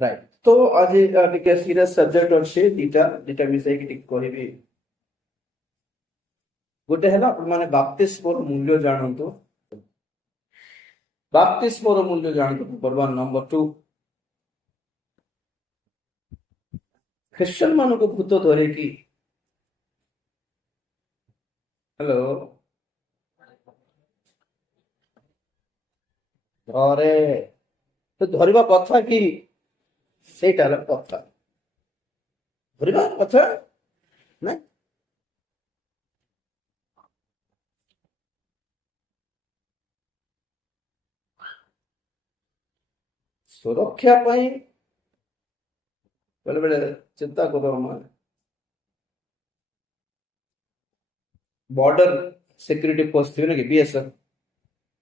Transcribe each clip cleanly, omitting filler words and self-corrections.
ରାଇଟ୍। ତ ଆଜି ଟିକେ ସିରିୟସ୍ ସବଜେକ୍ଟ ଅଛି ଦିଟା ବିଷୟ କି ଟିକେ କହିବି। ଗୋଟେ ହେଲା ଆପଣମାନେ ବାପ୍ତିସ୍ମର ମୂଲ୍ୟ ଜାଣନ୍ତୁ। ବାପ୍ତିସ୍ମର ମୂଲ୍ୟ ଜାଣନ୍ତୁ ନମ୍ବର 1। ନମ୍ବର 2, ଖ୍ରୀଷ୍ଟିଆନ ମାନଙ୍କୁ ଭୂତ ଧରେ କି? ହ୍ୟାଲୋ, ଧରେ। ତ ଧରିବା କଥା କି? ସେଇଟା ହେଲା କଥା। ଧରିବା କଥା ନା? ସୁରକ୍ଷା ପାଇଁ ବେଳେ ବେଳେ ଚିନ୍ତା କର, बॉर्डर सिक्योरिटी पोस्ट ଥିବେ ନା କି BSF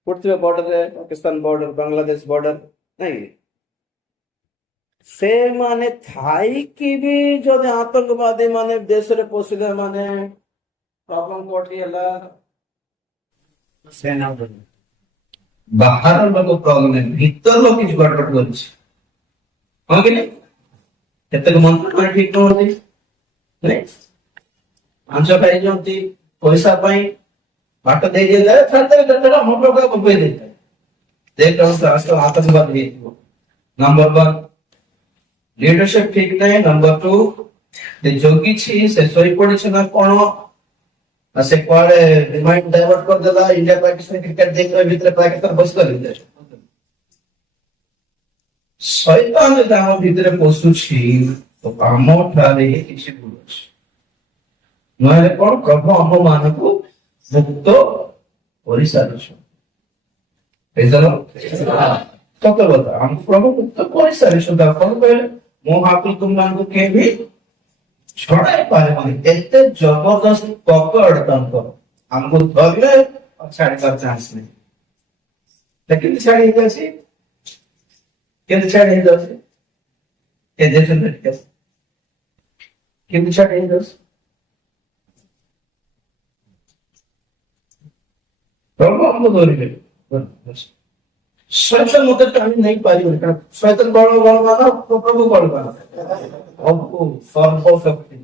ପଡୁଥିବେ ବର୍ଡରରେ, ପାକିସ୍ତାନ ବର୍ଡର, ବାଂଲାଦେଶ ବର୍ଡର, ନାଇଁ କି? ସେମାନେ ଥାଇକି ବି ଯଦି ଆତଙ୍କବାଦୀ ମାନେ ଦେଶରେ ପଶିଲେ ମାନେ ପ୍ରୋବ୍ଲେମ କୋଉଠି ହେଲା? ସେନା ବାହାର ଲୋକ ପ୍ରୋବ୍ଲେମ ନାହିଁ, ଭିତର ଲୋକ କିଛି ଗଡବଡ କରୁଛି। ହଁ କି ନାହିଁ? କେତେକ ମନ୍ତ୍ରୀ ମାନେ ଠିକ ନୁହନ୍ତି, ପାଞ୍ଚ ଖାଇଛନ୍ତି ପଇସା ପାଇଁ, ବାଟ ଦେଇ ଦେଇଥାଏ ମୋ ପ୍ରକାର ପକେଇ ଦେଇଥାଏ। ଆତଙ୍କବାଦ ହେଇଥିବ। ନମ୍ବର 1 ଲିଡରशिପ ଠିକ ନାହିଁ। ନମ୍ବର 2 ଜଗିଛି ସେ ଶୋଇ ପଡିଛି ନା କଣ, से कुआडे रिमाइंड डाइवर्ट कर देला। इंडिया पाकिस्तान क्रिकेट देख रहे भीतर पाकिस्तान बस कर दे। शैतान जे हम भीतर पसुछि तो आम ठारे किछि भूल अछि नहले कोन प्रभु हम मानकु मुक्त परिसारछ। एजनो सत बता हम प्रभु मुक्त परिसारछ। दा कोन कहले मो हाथ तुम मानकु के भी ଛଡାଇ ପାରିବନି। ଏତେ ଜବରଦସ୍ତ ପକଡ ତାଙ୍କର, ଆମକୁ ଧରିଲେ ଛାଡିବାର ଚାନ୍ସ ନାହିଁ। କେମିତି ଛାଡି ହେଇଯାଉଛି, କେମିତି ଛାଡି ହେଇଯାଉଛି, କେମିତି ଛାଡି ହେଇଯାଉଛି। ପ୍ରଭୁ ଆମକୁ ଧରିଲେ ଶୈତାନ ମତେ ଟାଣି ନେଇ ପାରିବନି, କାରଣ ଶୈତାନ ବଳବାନ, ପ୍ରଭୁ ବଳବାନ, ସର୍ବଶକ୍ତି।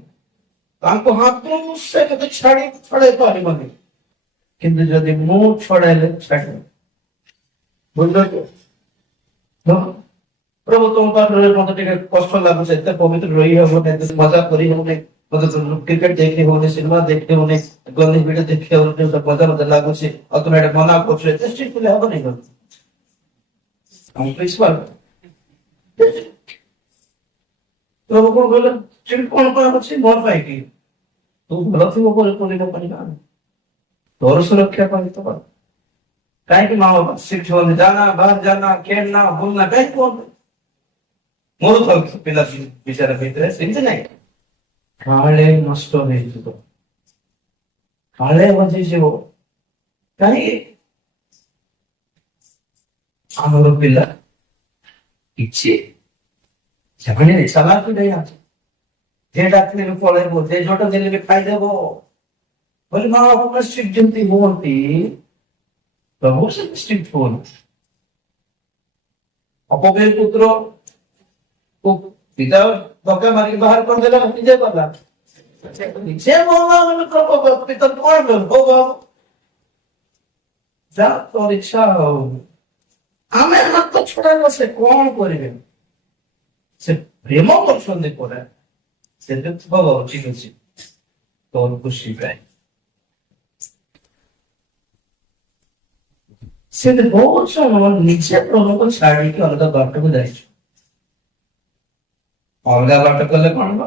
ତାଙ୍କ ହାତରୁ ସେ ଯଦି ଛଡାଇ ପାରିବନି, କିନ୍ତୁ ଯଦି ମୁଁ ଛଡାଇଲେ ଛାଡିବ। ବୁଝିଲ? ପ୍ରଭୁ ତୁମ ପାଖରେ ମତେ ଟିକେ କଷ୍ଟ ଲାଗୁଛି, ଏତେ ପବିତ୍ର ରହି ହବନି, ଏତେ ମଜା କରି ହବନି, ମତେ କ୍ରିକେଟ ଦେଖି ହଉନି, ସିନେମା ଦେଖି ହଉନି, ଗଲି ଭିଡିଓ ଦେଖି ହଉନି, ମଜା ମଜା ଲାଗୁଛି, ଆଉ ତୁମେ ଏଇଟା ମନା କରୁଛ, ଏତେ ଷ୍ଟ୍ରିକ୍ଟ କଲେ ହବନି। ପ୍ରଭୁ କଣ କହିଲେ, କଣ ପାଇଁ ଅଛି ମୋର ପାଇଁ କି? ତୁ ଭଲ ଥିବ କରିବା, ତୋର ସୁରକ୍ଷା ପାଇଁ ତ କାହିଁକି ମା ବାପା ଶିଖ ହୁଅନ୍ତି, ଜାନା ବାହାର ଜାନା, ଖେଳନା, ବୁଲନା, କାହିଁକି କୁହନ୍ତି? ମୋର ତ ପିଲା ବିଚାର ଭିତରେ ସେମିତି ନାହିଁ, କାଳେ ନଷ୍ଟ ହେଇଯିବ, କାଳେ ବଞ୍ଚିଯିବ। କାହିଁକି ଆମର ପିଲା କିଛି ସେମାନେ ଚାଲାକ ନାହିଁ, ଯେ ଡାକିଲେ ପଳେଇବ, ଯେ ଝୋଟ ଦେଲେ ବି ଖାଇଦେବ ବୋଲି ମା ବାପା ଷ୍ଟ୍ରିକ୍ଟ ଯେମିତି ହୁଅନ୍ତି, ପ୍ରଭୁ ସେମିତି ଷ୍ଟ୍ରିକ୍ଟ ହୁଅନ୍ତି। ଅପବୀର ପୁତ୍ର ପିତା ଧକ୍କା ମାରିକି ବାହାର କରିଦେଲା, ନିଜେ ଗଲା, ନିଜେ ପିତା କଣ ଯା ତୋର ଇଚ୍ଛା ହଉ, ଆମେ ହାତ ଛଡାଇବ, ସେ କଣ କରିବେ? ସେ ପ୍ରେମ କରୁଛନ୍ତି ପରେ, ସେ ଠିକ ଅଛି ତୋର ଖୁସି ପାଇଁ। ସେ ବହୁତ ସମୟ ନିଜେ ପ୍ରଭୁକୁ ଛାଡିକି ଅଲଗା ବାଟକୁ ଯାଇଛୁ। ଅଲଗା ବାଟ କଲେ କଣ ହବ?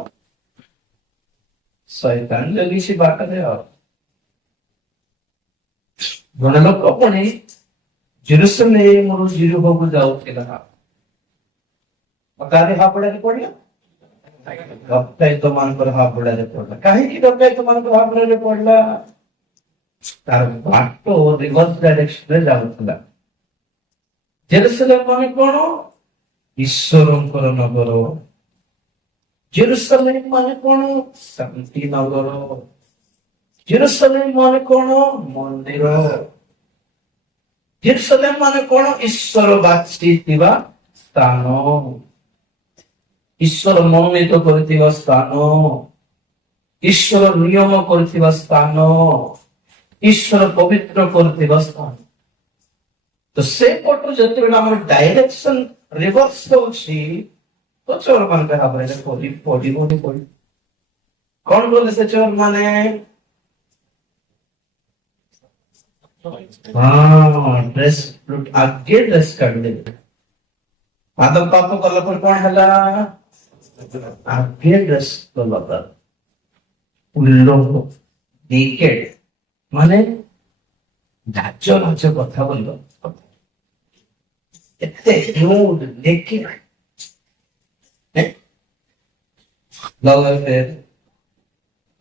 ଶୈତାନ ଜଗିଛି ବାଟରେ। ଆଉ ଜଣେ ଲୋକ ପୁଣି ଜେରୁସାଲେମରୁ ଜିରିହୋକୁ ଯାଉଥିଲା, ତାର ହାବୁଡାରେ ପଡିଲା, ଡକାୟତ ମାନଙ୍କର ହାବୁଡାରେ ପଡିଲା। କାହିଁକି ଡକାୟତ ମାନଙ୍କର ହାବୁଡାରେ ପଡିଲା? ତାର ବାଟ ରିଭର୍ସ ଡାଇରେକ୍ସନରେ ଯାଉଥିଲା। ଜେରୁସାଲେମ ମାନେ କଣ? ଈଶ୍ୱରଙ୍କର ନଗର। ଜେରୁସାଲେମ ମାନେ କଣ? ଶାନ୍ତି ନଗର। ଜେରୁସାଲେମ ମାନେ କଣ? ମନ୍ଦିର। ଜେରୁସାଲେମ ମାନେ କଣ? ଈଶ୍ୱର ବାଛି ଥିବା ସ୍ଥାନ। ଈଶ୍ୱର ମନୋନୀତ କରିଥିବା ସ୍ଥାନ, ଈଶ୍ୱର ନିୟମ କରିଥିବା ସ୍ଥାନ, ଈଶ୍ୱର ପବିତ୍ର କରିଥିବା ସ୍ଥାନ। ତ ସେପଟୁ ଯେତେବେଳେ ଆମର ଡାଇରେକ୍ସନ ରିଭର୍ସ ହଉଛି, ତ ଚୋର ମାନଙ୍କ ଭାବରେ ପଡିବନି ପଡି କଣ କଲେ ସେ ଚୋର ମାନେ? ହଁ, ଡ୍ରେସ ଆଗେ ଡ୍ରେସ କାଢିଦେବେ। ଆଦମ ପାପ କଲା ପରେ କଣ ହେଲା? ଆଗେ ଡ୍ରେସ କଲା, ଉଲ୍ଲଙ୍ଘ ନେକେଡ ମାନେ ଲାଜ ଲାଜ କଥା ବୋଲ, ଏତେ nude naked love affair,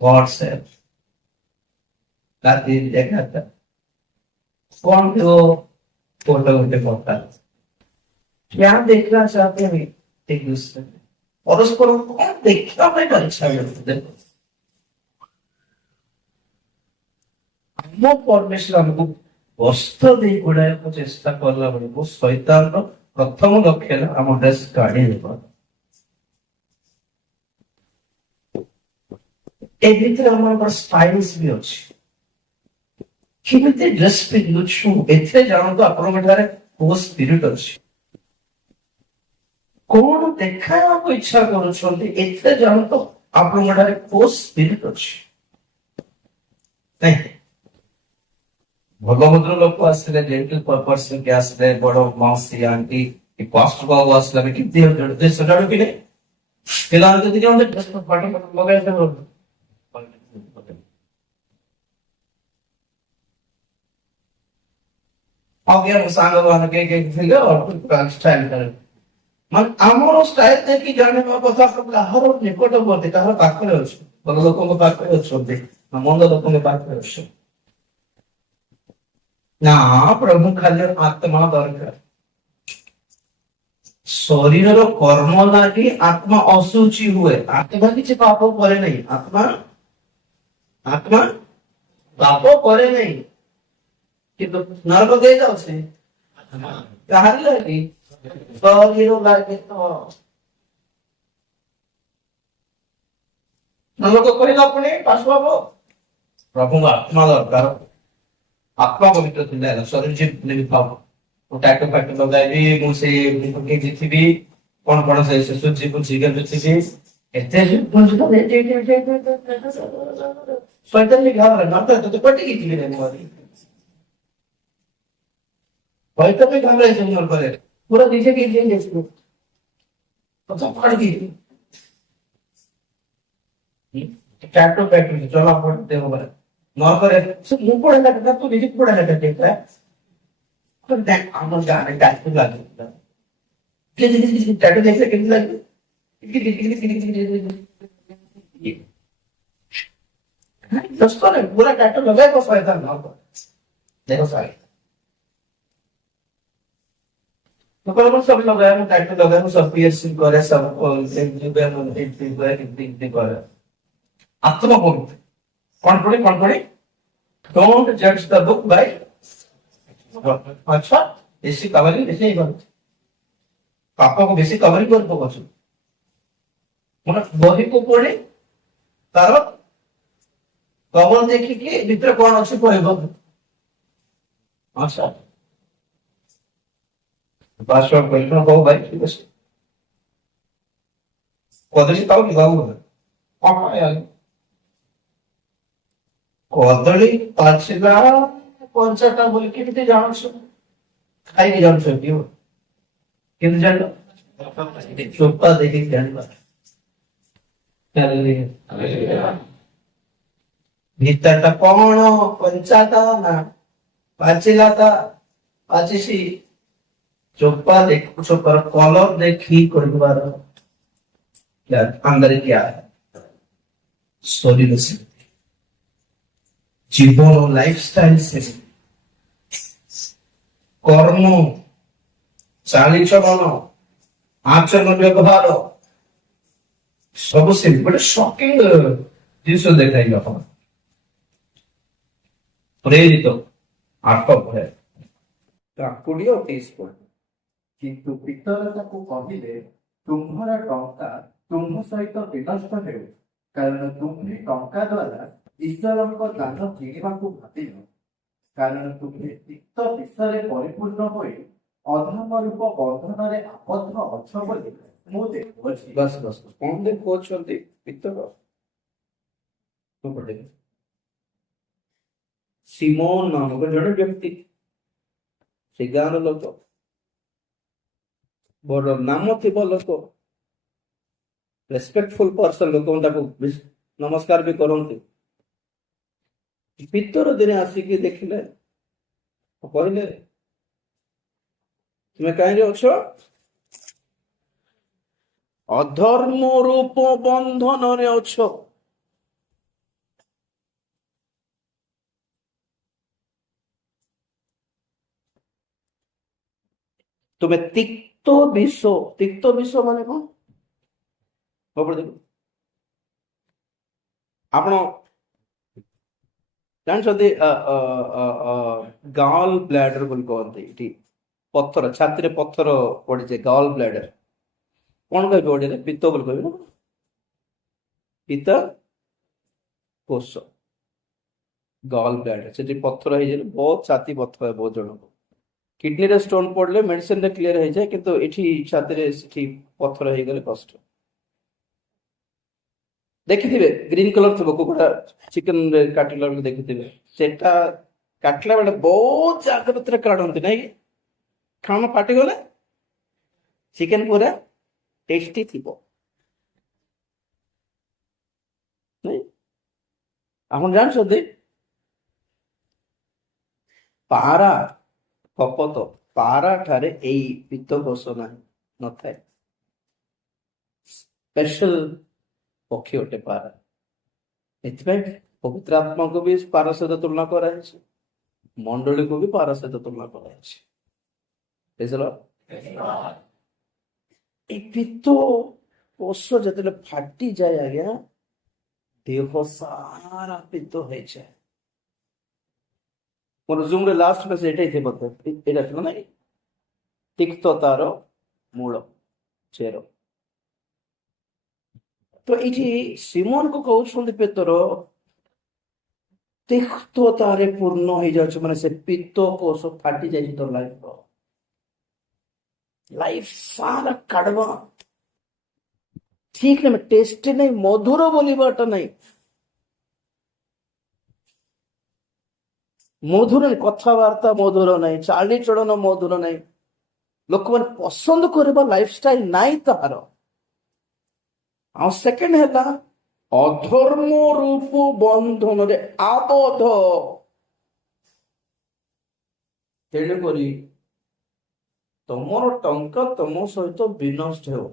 WhatsApp रात्रि देखा था कौन थे वो फोटो वोटे फोटा क्या देखना चाहते हैं एक दूसरे में, और उसको कौन देखता है परीक्षा में। ଆମ ପରମେଶ୍ୱର ଆମକୁ ବସ୍ତ୍ର ଦେଇ ଗୁଡାଇବାକୁ ଚେଷ୍ଟା କଲା ବେଳକୁ ଶୈତାନର ପ୍ରଥମ ଲକ୍ଷ୍ୟ ହେଲା ଆମ ଡ୍ରେସ୍ କାଢି ଦେବା। ଏ ଭିତରେ ଆମର ଷ୍ଟାଇଲ୍ସ ବି ଅଛି, କେମିତି ଡ୍ରେସ୍ ପିନ୍ଧୁଛୁ ଏଥିରେ ଜାଣନ୍ତୁ ଆପଣଙ୍କ ଠାରେ କୋଉ ସ୍ପିରିଟ ଅଛି। କଣ ଦେଖାଇବାକୁ ଇଚ୍ଛା କରୁଛନ୍ତି ଏଥିରେ ଜାଣନ୍ତୁ ଆପଣଙ୍କ ଠାରେ କୋଉ ସ୍ପିରିଟ ଅଛି। ଭଲ ଭଦ୍ର ଲୋକ ଆସିଲେ, ଜେଣ୍ଟଲ ପର୍ସନ କିଏ ଆସିଲେ, ବଡ ମାଉସୀ ଆଣ୍ଟି ପାଷ୍ଟ ବାବୁ ଆସିଲେ, ଆମେ କେମିତି ସଜାଡୁ କି ନାହିଁ? ପିଲାମାନେ ଯଦି ପାଠ ଲଗାଇ ସାଙ୍ଗମାନେ ଥିଲେ ମାନେ ଆମର ଷ୍ଟାଇଲ ଦେଖି ଜାଣିବା କଥା କାହାର ନିକଟବର୍ତ୍ତୀ, କାହାର ପାଖରେ ଅଛି, ଭଲ ଲୋକଙ୍କ ପାଖରେ ଅଛନ୍ତି ନା ମନ୍ଦ ଲୋକଙ୍କ ପାଖରେ ଅଛି। ନା ପ୍ରଭୁ ଖାଲି ଆତ୍ମା ଦରକାର। ଶରୀରର କର୍ମ ଲାଗି ଆତ୍ମା ଅଶୁଚି ହୁଏ, ଆତ୍ମା କିଛି ପାପ କରେ ନାହିଁ। ଆତ୍ମା ପାପ କରେ ନାହିଁ, କିନ୍ତୁ ନରକ ଦେଇ ଯାଉଛି କାହାରି ଲାଗି? ଶରୀର ଲାଗି। ତ ନରକ କହିଲା ପୁଣି ପାଶୁଆବ ପ୍ରଭୁଙ୍କ ଆତ୍ମା ଦରକାର। ଆତ୍ମା ପବିତ୍ର ଥିଲା ହେଲା, ଶରୀର ଯେ ଥାଉ ମୁଁ ଟାଟୁ ଫାଟୁ ଲଗାଇବି, ମୁଁ ସେ ଥିବି କଣ କଣ ସେ ସୁଜି ଫୁଜି ଥିବି, ଏତେ ଶୈତାନ ଘାବରା ନତ ତତେ ପଟିକି ଥିବି ରେ ମୋରି ହয়তো ବି ଘାବରାଇଛି ମୋର ପରେ ପୁରା ନିଜେ କି ଚେଞ୍ଜ ହେଇଯିବ ତ ସକାଳ କି ଟାଟୁ ଫାଟୁ ଚଲା ପଡେ ଦେହ ପରେ ନ করে ମୁଁ ପଡେ ନା ତୁ ନିଜେ ପଡେ ନା ଦେଖ দেখ আমার গানে টাটু লাগে টাটু দেখলে কেমন লাগে दोस्तों ने पूरा टैटू लगाया को फायदा ना हो देखो सारे तो कल सब लगाया मैं टैटू लगाया मैं सब पियर्सिंग करे सब करे आत्मा पवित्र कौन पढ़े डोंट जज द बुक बाय अच्छा बेसी कवरिंग बेसी ही करो पापा को बेसी कवरिंग कर पकड़ो মানে বহি को पढ़े तार कवर देखिए ভিতরে কোন আছে কইব আচ্ছা ভাষা কইলো গো ভাই ঠিক আছে কদলি তাও কি গাও কদলি পাছিলা পঞ্চাটা বলি কেমতে জানছ খাইনি জানছ কি কেমতে জানলো চোপা দেখি জানবা ଭିତରଟା କଣ କଞ୍ଚାଟା ନା ପାଚିଲାଟା ପାଚିଛି ଚୋପା ଦେଖ ଚୋପାର କଲର ଦେଖି କରିବାର अंदर क्या है शरीर से जीवन लाइफस्टाइल से कर्म चालीचलन आचरण व्यवहार सब से बड़े शॉकिंग जिस देखा अपन प्रेरित आटक है काकुड़ी और टीस्पून किंतु पितल ताको कहिले ତୁମ୍ଭର ଟଙ୍କା ତୁମ୍ଭ ସହିତ ବିନଷ୍ଟ ହେଉ, କାରଣ ତୁମ୍ଭେ ଟଙ୍କା ଦ୍ୱାରା ଈଶ୍ୱରଙ୍କ ଦାନ କିଣିବାକୁ ଭାବିନ, କାରଣ ତୁମ୍ଭେ ତିକ୍ତ ବିଷୟରେ ପରିପୂର୍ଣ୍ଣ ହୋଇ ଅଧର୍ମ ରୂପ ବନ୍ଧନରେ ଆବଦ୍ଧ ଅଛ ବୋଲି ମୁଁ ଦେଖୁଅଛି। बस बस बस कौन ଦେଖୁଅଛନ୍ତି ପିତର ପଟେ ସିମୋନ ନାମକ ଜଣେ ବ୍ୟକ୍ତି, ସେ ଗାଁର ଲୋକ, ବଡ ନାମ ଥିବ ଲୋକ, ରେସ୍ପେକ୍ଟଫୁଲ ପର୍ସନ, ଲୋକ ତାକୁ ନମସ୍କାର ବି କରନ୍ତି। ପିତର ଦିନେ ଆସିକି ଦେଖିଲେ, କହିଲେ ତୁମେ କାହିଁକି ଅଛ? ଅଧର୍ମ ରୂପ ବନ୍ଧନରେ ଅଛ। ତୁମେ ତିକ୍ତ ବିଷ, ତିକ୍ତ ବିଷ ମାନେ କଣ? ଆପଣ ଜାଣିଛନ୍ତି ଗାଲ ବ୍ଲାଡର ବୋଲି କହନ୍ତି, ଏଠି ପଥର, ଛାତିରେ ପଥର ପଡିছে, ଗାଲ ବ୍ଲାଡର କଣ କହିବେ ଓଡିଆରେ? ପିତ୍ତ ବୋଲି କହିବେ ନା? ପିତ୍ତ କୋଷ, ଗାଲ ବ୍ଲାଡର, ସେଠି ପଥର ହେଇଯାଏ, ବହୁତ ଛାତି ବଥା ହୁଏ ବହୁତ ଜଣଙ୍କୁ। କିଡନୀରେ ଷ୍ଟୋନ ପଡିଲେ ମେଡିସିନରେ କ୍ଲିୟର ହେଇଯାଏ, କିନ୍ତୁ ଏଠି ଛାତିରେ ସେଠି ପଥର ହେଇଗଲେ କଷ୍ଟ। ଦେଖିଥିବେ ଗ୍ରୀନ କଲର ଥିବ, କୁକୁଡ଼ା ଚିକେନ କାଟିଲା ବେଳକୁ ଦେଖିଥିବେ, ସେଟା କାଟିଲା ବେଳେ ବହୁତ ଜାଗ୍ରତରେ କାଢନ୍ତି, ନାଇଁ କି? ଖାଣ ପାଟି ଗଲେ ଚିକେନ ପୁରା ଟେଷ୍ଟି ଥିବ, ନାଇଁ? ଆପଣ ଜାଣିଛନ୍ତି ପାରା କପତ, ପାରା ଠାରେ ଏଇ ପିତ୍ତ କୋଷ ନାହିଁ, ନଥାଏ। ସ୍ପେଶାଲ ପକ୍ଷୀ ଅଟେ ପାରା। ଏଥିପାଇଁ ପବିତ୍ର ଆତ୍ମାକୁ ବି ପାରା ସହିତ ତୁଳନା କରାଯାଇଛି, ମଣ୍ଡଳୀକୁ ବି ପାରା ସହିତ ତୁଳନା କରାଯାଇଛି। এই পিত্ত কোষ যেତେବେଳେ ଫାଟିଯାଏ ଆଜ୍ଞା, ଦେହ ସାରା ପିତ୍ତ ହେଇଯାଏ। ମୋର ଜୁମରେ ଲାଷ୍ଟ ମେସେଜ ଏଇଟା ଥିବ, ଏଇଟା ଥିବ ନାଇଁ, ତିକ୍ତତାର ମୂଳ ଚେର। ତ ଏଇଠି ସିମୋନକୁ କହୁଛନ୍ତି ପେତର ତିକ୍ତତାରେ ପୂର୍ଣ୍ଣ ହେଇଯାଉଛି, ମାନେ ସେ ପିତ୍ତ କୋଷ ଫାଟି ଯାଇଛି ତୋ ଲାଇଫର, ଲାଇଫ ସାରା କାଢବା ଠିକ ନାହିଁ, ଟେଷ୍ଟି ନାହିଁ, ମଧୁର ବୋଲିବାଟା ନାହିଁ, ମଧୁର ନାହିଁ, କଥାବାର୍ତ୍ତା ମଧୁର ନାହିଁ, ଚାଲିଚଳନ ମଧୁର ନାହିଁ, ଲୋକମାନେ ପସନ୍ଦ କରିବା ଲାଇଫଷ୍ଟାଇଲ ନାହିଁ ତାହାର। ଆଉ ସେକେଣ୍ଡ ହେଲା ଅଧର୍ମ ରୂପ ବନ୍ଧନରେ ଆବଦ୍ଧ। ତେଣୁକରି ତମର ଟଙ୍କା ତମ ସହିତ ବିନଷ୍ଟ ହେଉ।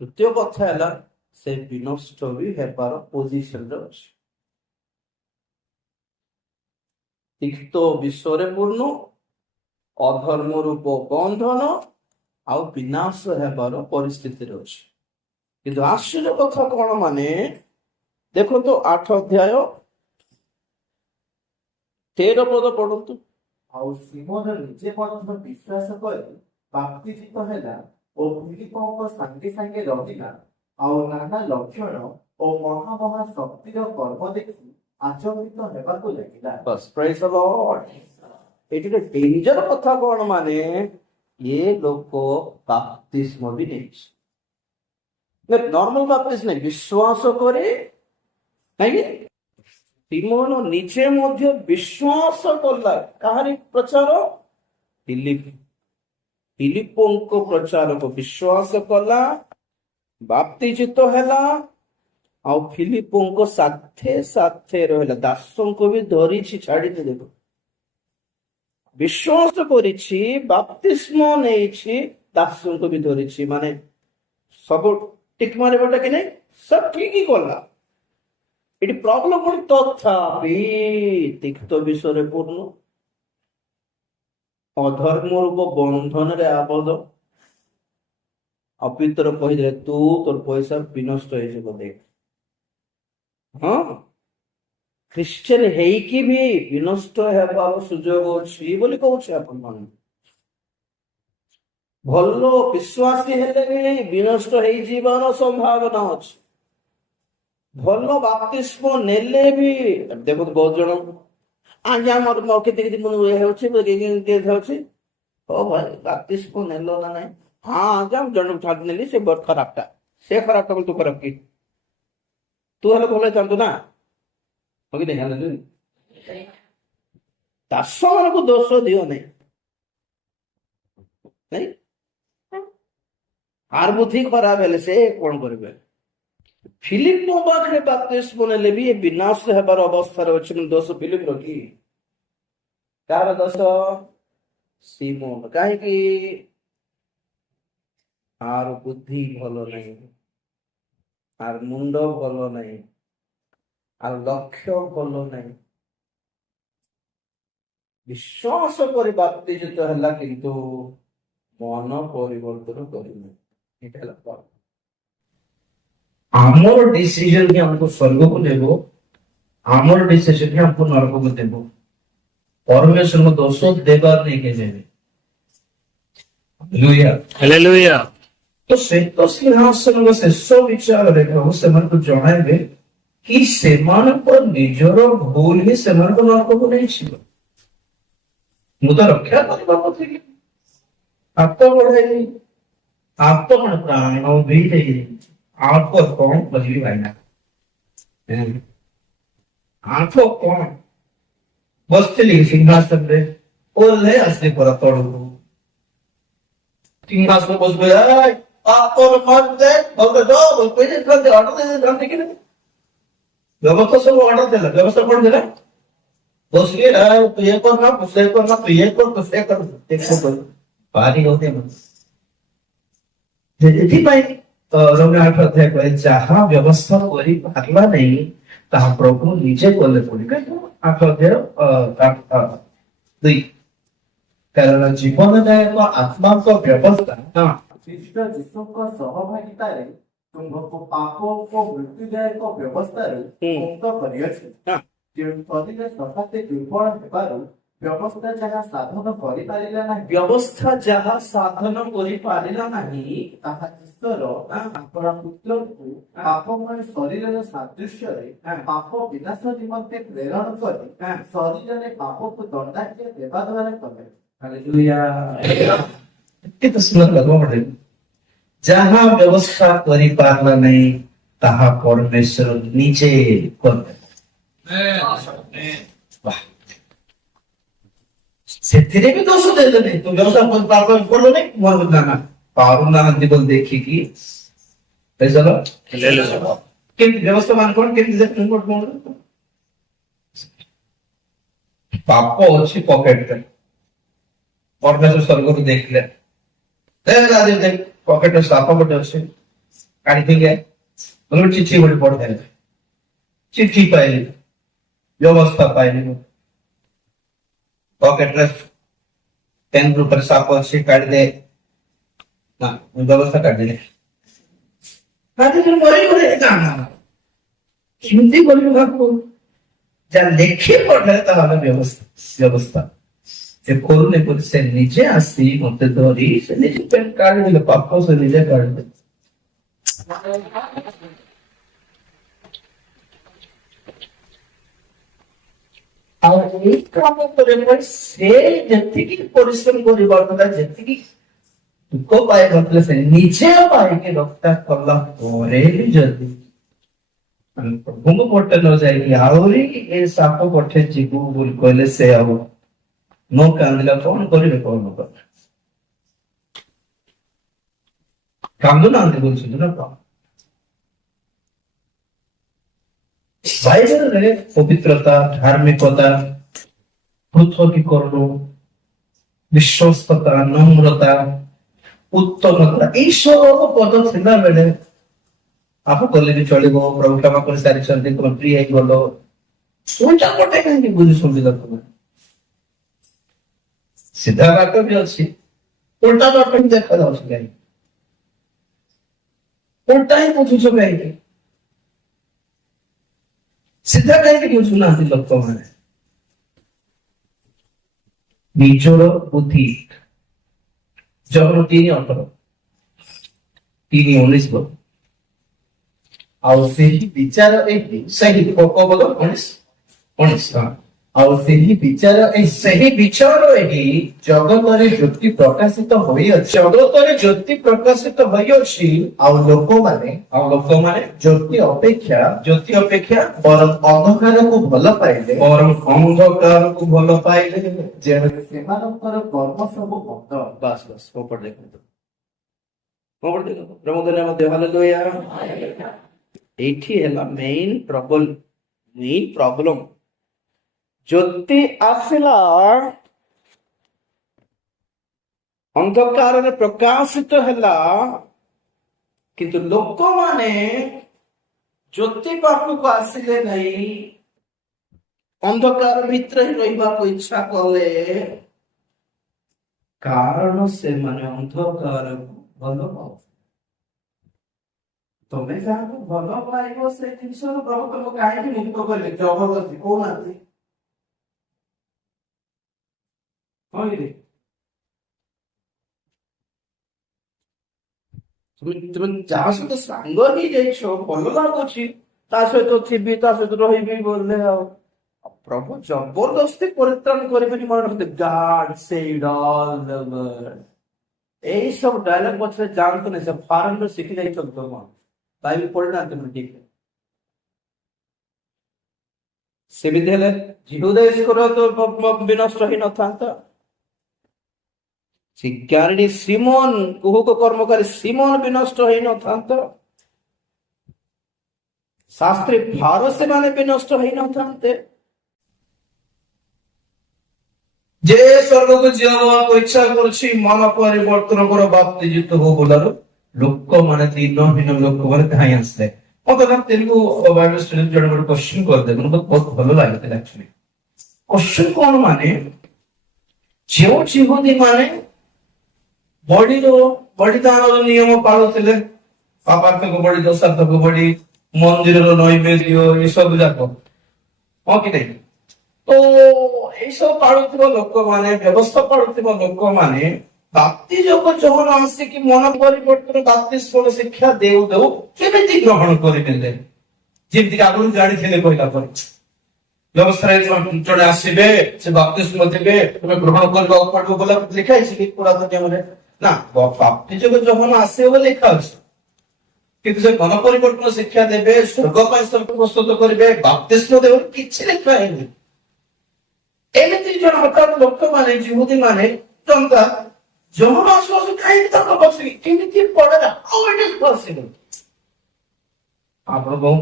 ତୃତୀୟ କଥା ହେଲା ସେ ବିନଷ୍ଟ ବି ହେବାର ପୋଜିସନରେ ଅଛି। ତିକ୍ତ ବିଷୟରେ ପୂର୍ଣ୍ଣ, ଅଧର୍ମ ରୂପ ବନ୍ଧନ ଆଉ ବିନାଶ ହେବାର ପରିସ୍ଥିତିରେ ଅଛି। କିନ୍ତୁ ଆଶ୍ଚର୍ଯ୍ୟ କଥା କଣ, ମାନେ ଦେଖନ୍ତୁ 8 ଅଧ୍ୟାୟ 13 ପଦ ପଢନ୍ତୁ। ଆଉ ସିମୋନ ନିଜେ ମଧ୍ୟ ବିଶ୍ୱାସ କରି ବାପ୍ତିଜିତ ହେଲା ଓ ଫିଲିପଙ୍କ ସାଙ୍ଗେ ସାଙ୍ଗେ ରହିଲା, ଆଉ ନାନା ଲକ୍ଷଣ ଓ ମହା ଶକ୍ତିର କର୍ମ ଦେଖି ଆଚମ୍ବିତ ହେବାକୁ ଲାଗିଲା। ବସ୍, ପ୍ରେଜ୍ ଦ ଲର୍ଡ। ଏଠି ଡେଞ୍ଜର କଥା କଣ, ମାନେ ଏ ଲୋକ ବାପ୍ତିସ୍ମ ବି ନେଇଛି, ନର୍ମାଲ ବାପ୍ତିସ୍ମ ନାହିଁ, ବିଶ୍ୱାସ করে, କାହିଁକି? ସିମୋନ ନିଜେ ମଧ୍ୟ ବିଶ୍ୱାସ କଲା। କାହାରି ପ୍ରଚାର? ଫିଲିପଙ୍କ ପ୍ରଚାରକୁ ବିଶ୍ୱାସ କଲା, ବାପ୍ତିଜିତ ହେଲା, ଆଉ ଫିଲିପଙ୍କ ସାଥେ ସାଥେ ରହିଲା, ଦାସଙ୍କୁ ବି ଧରିଛି, ଛାଡିନି। ଦେଖ, ବିଶ୍ୱାସ କରିଛି, ବାପ୍ତିସ୍ମ ନେଇଛି, ଦାସଙ୍କୁ ବି ଧରିଛି, ମାନେ ସବୁ ଟିକ ମାରିବାଟା କି ନାଇଁ, ସବ ଠିକ ହିଁ କଲା। ଏଠି ପ୍ରୋବ୍ଲେମ କଣ? ତଥାପି ତିକ୍ତ ବିଷୟରେ ପୂର୍ଣ୍ଣ, ଅଧର୍ମ ରୂପ ବନ୍ଧନରେ ଆବଦ୍ଧ। ଆଉ ପିତର କହିଦେଲେ ତୁ ତୋର ପଇସା ବିନଷ୍ଟ ହେଇଯିବ। ଦେଖ, ହଁ, ଖ୍ରୀଷ୍ଟିଆନ ହେଇକି ବି ବିନଷ୍ଟ ହେବାର ସୁଯୋଗ ଅଛି ବୋଲି କହୁଛି ଆପଣ ମାନେ। ଭଲ ବିଶ୍ୱାସୀ ହେଲେ ବି ବିନଷ୍ଟ ହେଇଯିବାର ସମ୍ଭାବନା ଅଛି। ଭଲ ବାପ୍ତିସ୍ମ ନେଲେ ବି ଦେଖନ୍ତୁ ବହୁତ ଜଣ ଆଜ୍ଞା ମୋର କେତେ କିଛି ମୁଁ ଇଏ ହେଉଛି ହେଉଛି ହଉ ଭାଇ ବାପ୍ତିସ୍ମ ନେଲ ନା ନାହିଁ? ହଁ ଆଜ୍ଞା ମୁଁ ଜଣକୁ ଛାଡି ନେଲି ସେ ବହୁତ ଖରାପଟା। ସେ ଖରାପଟା ବୋଲି ତୁ ଖରାପ କି? ତୁ ହେଲେ ଭଲ ହେଇଥାନ୍ତୁ ନା। ହଁ କି ନାହିଁ? ଦାସ ମାନଙ୍କୁ ଦୋଷ ଦିଅ ନାହିଁ। ନାଇଁ ଆର ବୁଦ୍ଧି ଖରାପ ହେଲେ ସେ କଣ କରିବେ? ଫିଲିପ ମୋ ପାଖରେ ବାପ୍ତିସ୍ମ ନେଲେ ବି ଏ ବିନାଶ ହେବାର ଅବସ୍ଥାରେ ଅଛି। ଦୋଷ ଫିଲିପର କି? କାହାର ଦୋଷ? ସିମୋନ। କାହିଁକି? ଆର ବୁଦ୍ଧି ଭଲ ନାହିଁ, ଆର ମୁଣ୍ଡ ଭଲ ନାହିଁ, ଆର ଲକ୍ଷ୍ୟ ଭଲ ନାହିଁ। ବିଶ୍ୱାସ କରି ବାପ୍ତିଜିତ ହେଲା କିନ୍ତୁ ମନ ପରିବର୍ତ୍ତନ କରିନି। ଏଇଟା ହେଲା problem। ଆମର डिसीजन ही हमको स्वर्ग को देवो, ଆମର डिसीजन ही हमको नरक को देवो। परमेश्वर को दोष देवार नहीं के देवे। Hallelujah hallelujah. तो श्वेत सिंहासन शेष विचार रे प्रभु सेमान को जणाइबे कि सेमान को निजर भूल ही सेमान को नरक को नहीं छिलो। मु तो रक्षा करबा पथि आप तो बढ़ाई आप तो मन प्राण भी नहीं आपको कौन बदली भाईना आपको कौन बसली सिंहासन रे ओले असली पर तोड़ू सिंहासन बस गया आप और मन दे बोल दो कोई नहीं कर दे ऑर्डर दे जानते कि नहीं व्यवस्था सब ऑर्डर देला व्यवस्था कौन देला बस गया तो ये करना तो ये करना तो ये कर तो ये कर देखो कोई पारी होते हैं एथिपाई रोमन 8 अध्याय कहे जहाँ व्यवस्था करी पारला नहीं ताहा प्रभु निजे कले पड़ी कहीं 8 अध्याय 2 कारण जीवन दायक आत्मा को व्यवस्था ଖ୍ରୀଷ୍ଟ ଯୀଶୁଙ୍କ ସହଭାଗିତାରେ ତୁମ୍ଭକୁ ପାପ ଓ ମୃତ୍ୟୁଦାୟକ ବ୍ୟବସ୍ଥାରୁ ମୁକ୍ତ କରିଅଛି। ଯେଉଁ ଶରୀର ସକାଶେ ଦୁର୍ବଳ ହେବାରୁ ବ୍ୟବସ୍ଥା ଯାହା ସାଧନ କରିପାରିଲା ନାହିଁ ବ୍ୟବସ୍ଥା ଯାହା ସାଧନ କରିପାରିଲା ନାହିଁ ତାହା ଈଶ୍ୱର ତାଙ୍କର ପୁତ୍ରକୁ ପାପମୟ ଶରୀରର ସାଦୃଶ୍ୟରେ ପାପ ବିନାଶ ନିମନ୍ତେ ପ୍ରେରଣ କରି ଶରୀରରେ ପାପକୁ ଦଣ୍ଡାକ୍ଷ ଦେବା ଦ୍ୱାରା କଲେ। ହାଲେଲୁୟା। कितना सुंदर लगा पड़े जहाँ व्यवस्था करी पारला नहीं ताहा परमेश्वर नीचे कर ସେଥିରେ ବି ଦୋଷ ଦେଲେନି ତୁ ବ୍ୟବସ୍ଥା ପାପ କଲୁ ନାହିଁ ମୋର ନା ପାରୁ ନା ଜୀବନ ଦେଖିକି ପଇସାର କେମିତି ବ୍ୟବସ୍ଥା ମାନ କଣ କେମିତି ଦେଖୁନ କଣ ପାପ ଅଛି ପକେଟରେ परमेश्वर स्वर्ग को देख ले राजीव देख पॉकेट में सापा बटे अच्छे काढ़ी थी गया मतलब चिट्ठी बड़ी पड़ गए चिट्ठी पाइली व्यवस्था पाइली पॉकेट में पेन ऊपर सापा अच्छे काढ़ दे ना व्यवस्था काढ़ दे राजीव तुम बड़ी बड़ी गाना हिंदी बोली आपको जब लेखे पढ़ रहे था हमें व्यवस्था से खोलने पर से नीचे आसी मते धरी से नीचे पेन काट दिले पापा से नीचे काट दे और एक काम करे पर से जति की परिश्रम करी बारता जति की दुख पाए मतलब से नीचे पाए के रखता कला करे भी जल्दी प्रभु को पट्टे न जाएगी आवरी ए साप पट्टे जीवु बोल कहले से आओ नो कांदिला कौन करिवे कौन कर कांदो ना बोल सुन ना बाइबल रे पवित्रता धार्मिकता पृथकीकरण विश्वस्तता नम्रता उत्तमता এই সব পদ ଥିଲା বেলে आप कले भी चलिबो प्रभु क्षमा कर सारी चलते तुम प्रिय है बोलो सोचा कोटे काहे बुझी सुनिला तुम सीधा बात भी अच्छी उल्टा बात भी देखा जाओ कहीं उल्टा ही पूछो कहीं सीधा कहीं बुझू ना लोक मैंने निजर बुद्धि ଜଗନ 3:18 3:19 ବୋଲ ଆଉ ସେହି ବିଚାର ଏହି ସେହି ବୋଲ 19 ହଁ। ଆଉ ସେହି ବିଚାର ଏହି ସେହି ବିଚାର ଏହି ଜଗତରେ ଜ୍ୟୋତି ପ୍ରକାଶିତ ହୋଇଅଛି ଜଗତରେ ଜ୍ୟୋତି ପ୍ରକାଶିତ ହୋଇଅଛି। ଆଉ ଲୋକମାନେ ଆଉ ଲୋକମାନେ ଜ୍ୟୋତି ଅପେକ୍ଷା ଜ୍ୟୋତି ଅପେକ୍ଷା ବରଂ ଅନ୍ଧକାରକୁ ଭଲ ପାଇଲେ ବରଂ ଅନ୍ଧକାରକୁ ଭଲ ପାଇଲେ। ଯେଣୁ ସେମାନଙ୍କର କର୍ମ ସବୁ ମନ୍ଦ। ବାସ୍ ବାସ୍ କୋପଟ ଦେଖନ୍ତୁ କୋପଟ ଦେଖନ୍ତୁ ପ୍ରମୋଦନ ମଧ୍ୟ ହାଲେଲୁୟା। ଏଇଠି ହେଲା ମେନ୍ ପ୍ରୋବ୍ଲେମ ଜ୍ୟୋତି ଆସିଲା ଅନ୍ଧକାରରେ ପ୍ରକାଶିତ ହେଲା, କିନ୍ତୁ ଲୋକମାନେ ଜ୍ୟୋତି ପାଖକୁ ଆସିଲେ ନାହିଁ, ଅନ୍ଧକାର ଭିତରେ ହିଁ ରହିବାକୁ ଇଚ୍ଛା କଲେ, କାରଣ ସେମାନେ ଅନ୍ଧକାରକୁ ଭଲ ପାଉ। ତମେ ଯାହାକୁ ଭଲ ପାଇବ ସେ ଜିନିଷରୁ ପ୍ରଭୁ ତମକୁ କାହିଁକି ମୁକ୍ତ କରିବେ? ଜବରଦସ୍ତି କହୁନାହାନ୍ତି କହିଲେ ତୁମେ ଯାହା ସହିତ ସାଙ୍ଗ ହେଇଯାଇଛ, ଭଲ ଲାଗୁଛି, ତା ସହିତ ଥିବି, ତା ସହିତ ରହିବି ବୋଲେ ଆଉ ପ୍ରଭୁ ଜବରଦସ୍ତି ପରିତ୍ରାଣ କରିବେନି। ମନେ ରଖନ୍ତୁ, God said all the word। ଏଇ ସବୁ ଡାଇଲଗ ପଛରେ ଜାଣନ୍ତୁ ନାହିଁ, ସେ ଫାର୍ମରେ ଶିଖି ଯାଇଛନ୍ତି ତମ ବାଇବେଲ ପଢିନାହାନ୍ତି ମୁଁ ଠିକ। ସେମିତି ହେଲେ ଜିହୁଦାଇସ୍କର ତ ବିନଷ୍ଟ ହେଇନଥାନ୍ତା। ଶିକାରିଣୀ ସିମୋନ, କୁହୁକ କର୍ମକାରୀ ସିମୋନ ବିନଷ୍ଟ ହେଇନଥାନ୍ତା। ଶାସ୍ତ୍ରୀ ଫାରସୀ ମାନେ ବିନଷ୍ଟ ହେଇନଥାନ୍ତେ। ଯେ ସ୍ୱର୍ଗକୁ ଯିବାକୁ ଇଚ୍ଛା କରୁଛି, ମନ ପରିବର୍ତ୍ତନ କର, ବାପ୍ତିଜିତ ହୋ ବୋଲାରୁ ଲୋକମାନେ ଦିନହୀନ ଲୋକମାନେ ଧାଇଁ ଆସିଲେ। ମତେ ନା ତେଲୁଗୁ ବାଇବେଲ ଷ୍ଟୁଡେଣ୍ଟ ଜଣେ ଗୋଟେ କ୍ୱେଶ୍ଚନ କରିଦେବେ, ମତେ ବହୁତ ଭଲ ଲାଗିଥିଲା ଆକ୍ଚୁଆଲି। କ୍ୱେଶ୍ଚନ କଣ ମାନେ, ଯେଉଁ ଜିହୁଦୀ ମାନେ ବଳିଦାନର ନିୟମ ପାଳୁଥିଲେ, ପାପାର୍ଥକ ବଳି, ଦୋଷାର୍ଥକ ବଳି, ମନ୍ଦିରର ନୈବେଦ୍ୟ, ଏସବୁ ଯାକ, ହଁ କି ନାହିଁ? ତ ଏଇସବୁ ପାଳୁଥିବା ଲୋକମାନେ, ବ୍ୟବସ୍ଥା ପାଳୁଥିବା ଲୋକମାନେ ବାପ୍ତିଜକ ଯୋହନ ଆସିକି ମନ ପରିବର୍ତ୍ତନ ବାପ୍ତିସ୍ମର ଶିକ୍ଷା ଦେଉ ଦେଉ କେମିତି ଗ୍ରହଣ କରିନେଲେ? ଯେମିତି ଆଗରୁ ଜାଣିଥିଲେ କହିଲା ପରେ ବ୍ୟବସ୍ଥାରେ ଜଣେ ଆସିବେ, ସେ ବାପ୍ତିସ୍ମ ଦେବେ, ତୁମେ ଗ୍ରହଣ କରିବାକୁ ପଡିବ ବୋଲେ ଲେଖା ହେଇଛି କି ପୁରାତନ ନିୟମରେ? ନା, ବାପ୍ତିଜକ ଯୋହନ ଆସିବ ବୋଲି ଲେଖା ଅଛି, କିନ୍ତୁ ସେ ମନ ପରିବର୍ତ୍ତନ ଶିକ୍ଷା ଦେବେ, ସ୍ୱର୍ଗ ପାଇଁ ସ୍ୱର୍ଗ ପ୍ରସ୍ତୁତ କରିବେ, ବାପ୍ତିସ୍ମ ଦେବେ, କିଛି ଲେଖା ହେଇନି। ଏମିତି ଜଣେ ହଠାତ୍ ଲୋକମାନେ, ଜିହୁଦୀ ମାନେ ଜନତା ଯୋହନ ଆସୁ ଆସୁ କାହିଁକି ତାଙ୍କ ବସିକି କେମିତି ପଡେନା? How it is possible? ଆପଣ କହୁ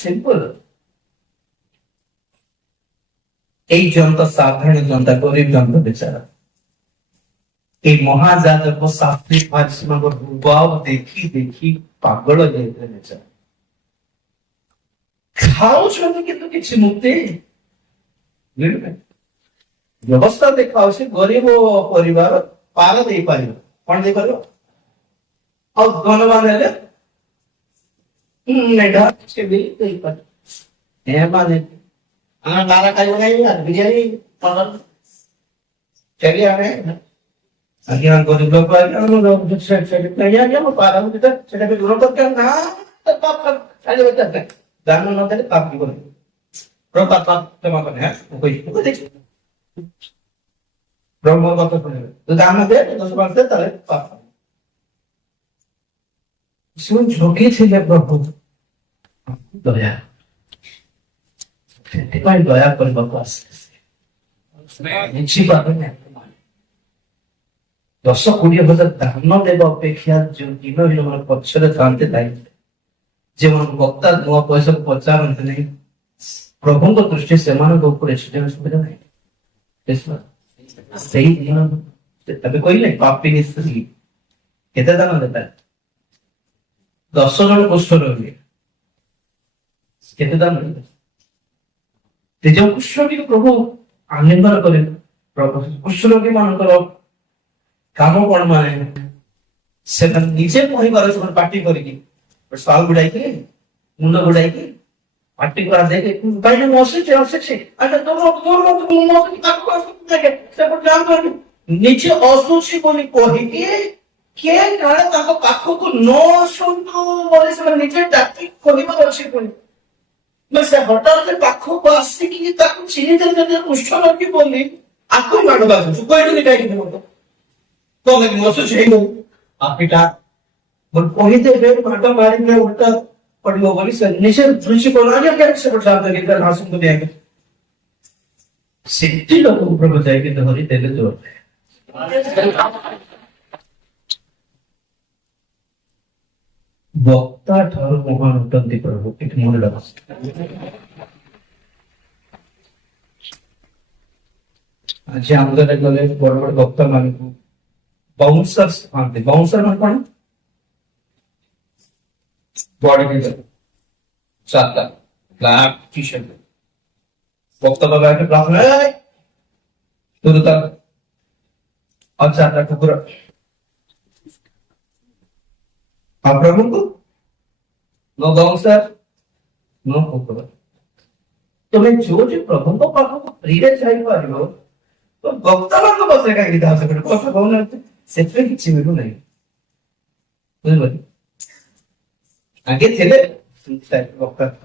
ସିମ୍ପଲ। এই জনতা সাধারণ জনতা, গরিব জনতা বেচারা, এই মহাযাজক শাস্ত্রী ফারিসীମାନଙ୍କ রূপ ଦେଖି ଦେଖି ପାଗଳ ଯାଇଥିଲେ ବେଚାରା। ଖାଉଛନ୍ତି କିନ୍ତୁ କିଛି ମୁକ୍ତି ମିଳୁନାହିଁ। ବ୍ୟବସ୍ଥା ଦେଖାଉଛି ଗରିବ ପରିବାର ପାର ଦେଇପାରିବ, କଣ ଦେଇପାରିବ? ଆଉ ଧନବାନ ହେଲେ ମେଢା ସେ ବି ଦେଇପାରିବ। ଏମାନେ ଆମେ ବାରା ଖାଇବ ନାହିଁ, ବିରିୟାନୀ ଚାଲି ଆମେ ଆଜ୍ଞା ଗରିବ ଲୋକ, ଆଜ୍ଞା ପାରା ସେଟା ବି ଗ୍ରହଣ ଦରକାର ନା, ଦାନ ନଦେଲେ ପାପ ଯିବନି। ପାପ କ୍ଷମା କରେ, ବ୍ରହ୍ମ କଥା କହିବେ, ଦାନ ଦେ, 10 ଦେ, ତାହେଲେ ପାପ। ଜଗିଥିଲେ ପ୍ରଭୁ ଦୟା, ସେଥିପାଇଁ ଦୟା କରିବାକୁ ଆସିଲେ। ବୁଝିପାରୁନି, 10-20 ହଜାର ଦାନ ଦେବା ଅପେକ୍ଷା ଯୋଉ ଦିନହୀନ ମାନେ ପଛରେ ଥାନ୍ତି ଦାୟିତ୍ୱ, ଯେଉଁମାନେ ବକ୍ତା ନୂଆ ପଇସାକୁ ପଚାରନ୍ତି ନାହିଁ, ପ୍ରଭୁଙ୍କ ଦୃଷ୍ଟି ସେମାନଙ୍କ ଉପରେ ସୁବିଧା ନାହିଁ। ସେଇ ଦିନ ଏବେ କହିଲେ ପାପୀ ସ୍ତ୍ରୀ କେତେ ଦାନ ଦେଲା? 10 ଜଣ କୁଷ୍ଠ ରୋଗୀ କେତେ ଦାନ ଦେଲେ? ଯେଉଁ କୁଷ୍ଠ ରୋଗୀକୁ ପ୍ରଭୁ ଆଲିଙ୍ଗନ କରିବେ, ପ୍ରଭୁ କୁଷ୍ଠ ରୋଗୀ ମାନଙ୍କର କାମ କଣ? ମାନେ ସେମାନେ ନିଜେ କହିବାର, ସେମାନେ ପାଟି କରିକି ଶାଲ ଗୁଡାଇକି, ମୁଣ୍ଡ ଗୁଡାଇକି ପାର୍ଟିକୁଲାର ଦେଖେ ଭାଇ ମୁଁ ଅସୁଛି ଆଚ୍ଛା ତୋର ନିଜେ ଅସୁଛି ବୋଲି କହିକି କିଏ କାଳେ ତାଙ୍କ ପାଖକୁ ନ ଆସନ୍ତୁ ବୋଲି ସେମାନେ ନିଜେ ଡାକି କହିବାର ଅଛି ପୁଣି ସେ ହଠାତ୍ ସେ ପାଖକୁ ଆସିକି ତାକୁ ଚିନି ଦେଲେ କୁଷ୍ଠ ରୋଗୀ ବୋଲି ଆକୁ ମାଡ଼ ବାଜୁଛୁ କହିଲୁନି କାହିଁକି ମତେ କଣ ଲାଗି ଅସୁଛି ହେଇଗଲି ଆপিଟା କହିଦେବେ ମାଡ଼ ମାରିଲେ ଉଲ୍ଟା पड़ो बोली सर निशे रुचि को आगे क्या से पढ़ा दे इधर हासिल को देंगे सिद्धि लोगों को प्रभु जाएगी तो हरी तेरे जो वक्ता ठारो महान उठंती प्रभु एक मन लगा आज आमदार गले बड़ बड़ वक्ता मान को बाउंसर्स मानते बाउंसर मान कौन बॉडी बिल्डर चाहता ब्लैक टी शर्ट वक्ता लगा के ब्लैक है तो तक अब चाहता कुकुर आप प्रभु को नो बाउंसर नो कुकुर तुम्हें जो जो प्रभु को पापा को प्रिय चाहिए पारियो तो वक्ता मान को बसेगा कि दास कर पापा कौन है सेट में किसी में नहीं बुझ आगे थे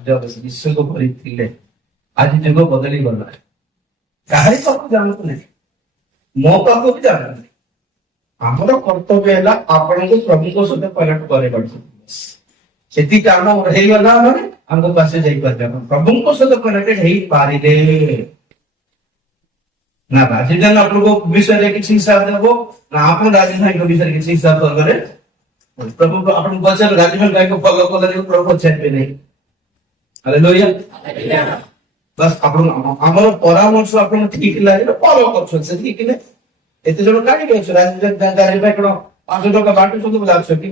जब विश्व को भरी आज जुग बदली गला कहारी पाख जानते नहीं मो पाख भी जानते आमर कर्तव्य है आपण को प्रभु को सहित कनेक्ट करे से काम होगा मैंने आम पास प्रभु को सहित कनेक्टेड हो पारे ना राजीव गांधी आपको विषय किसी हिसाब देव ना आप राजीव गांधी विषय किसी हिसाब करे प्रभु को अपन वचन राजीव गाय को फॉलो कर ले प्रभु वचन पे नहीं हालेलुया बस अपन हमर परामर्श अपन ठीक लागे तो फॉलो कर से ठीक ने एते जण काढी के राजीव गाय भाई को 500 टका बाटू सब बुला सकी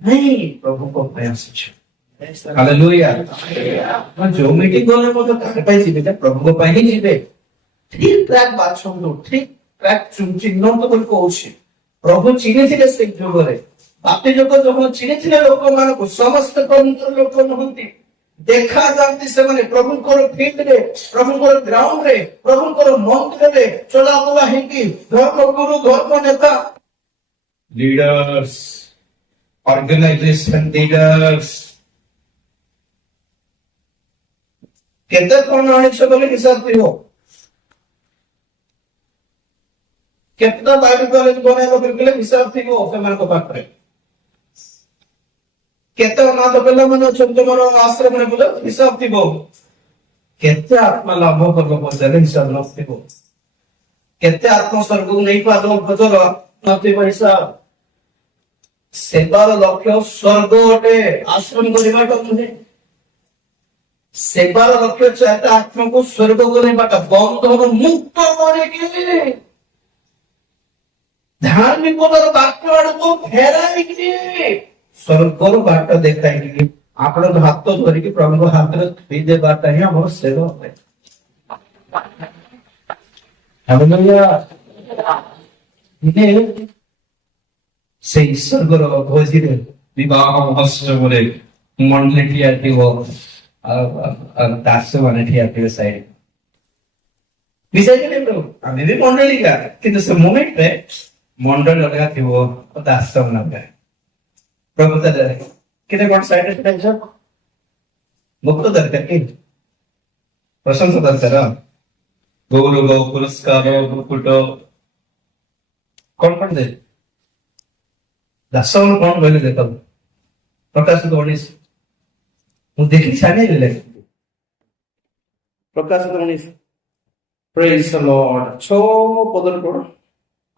नहीं प्रभु को प्रयास छै हालेलुया मैं जो मीटिंग कोने मत काहे पाई छी बेटा प्रभु को पाई ही जीवे ठीक ट्रैक बात सुन ठीक ट्रैक चिन्ह तो बोल कहउछि प्रभु चिन्ह थिले से जोगरे बापे जो जो चिन्ह लोक मान को समस्त पवित्र लोक नहंती देखा जाती से माने प्रभु को फील्ड रे प्रभु को ग्राउंड रे प्रभु को मंदिर रे चला बुला हेकी धर्म गुरु धर्म नेता लीडर्स ऑर्गेनाइजेशन लीडर्स केते कोन आनिछ बोले हिसाब दियो केतना बाइबल कॉलेज बनेलो बिल्कुल हिसाब थिगो से मन को पाखरे केते अनाथ पिला माने छन तुमरो आश्रम रे बोले हिसाब थिबो केते आत्मा लाभ करलो पछले हिसाब नथिबो केते आत्मा स्वर्ग नहीं पादो बचल नथिबो हिसाब सेवार लक्ष्य स्वर्ग ओटे आश्रम करिबाटा नुहे सेवार लक्ष्य चाहता आत्मा को स्वर्ग करिबाटा बंधन मुक्त करेगी धार्मिकतार वाक्य आड़को फेराई स्वर्गर बाट देखाई आपण हाथ धरिकी प्रभु हाथ में थी देवाटा ही आम सेवा से स्वर्गर भोजी विवाह महोत्सव मंडली ठिया दास मान ठिया साइड विषय के प्रभु आम भी मंडली का किंतु से मोमेंट में मंडल लगा थी वो दास लगा प्रभु कितने कौन साइड टेंशन मुक्त दरकार की प्रशंसा दरकार गौरव पुरस्कार मुकुट कौन दे दास कौन बोले देखो प्रकाशित 19 ମୁଁ ଦେଖିକି ଛାଡି ଦେଲେ ପ୍ରକାଶିତ 19 ପ୍ରେଜ୍ ଦ ଲର୍ଡ 6 ପଦରେ ପଢ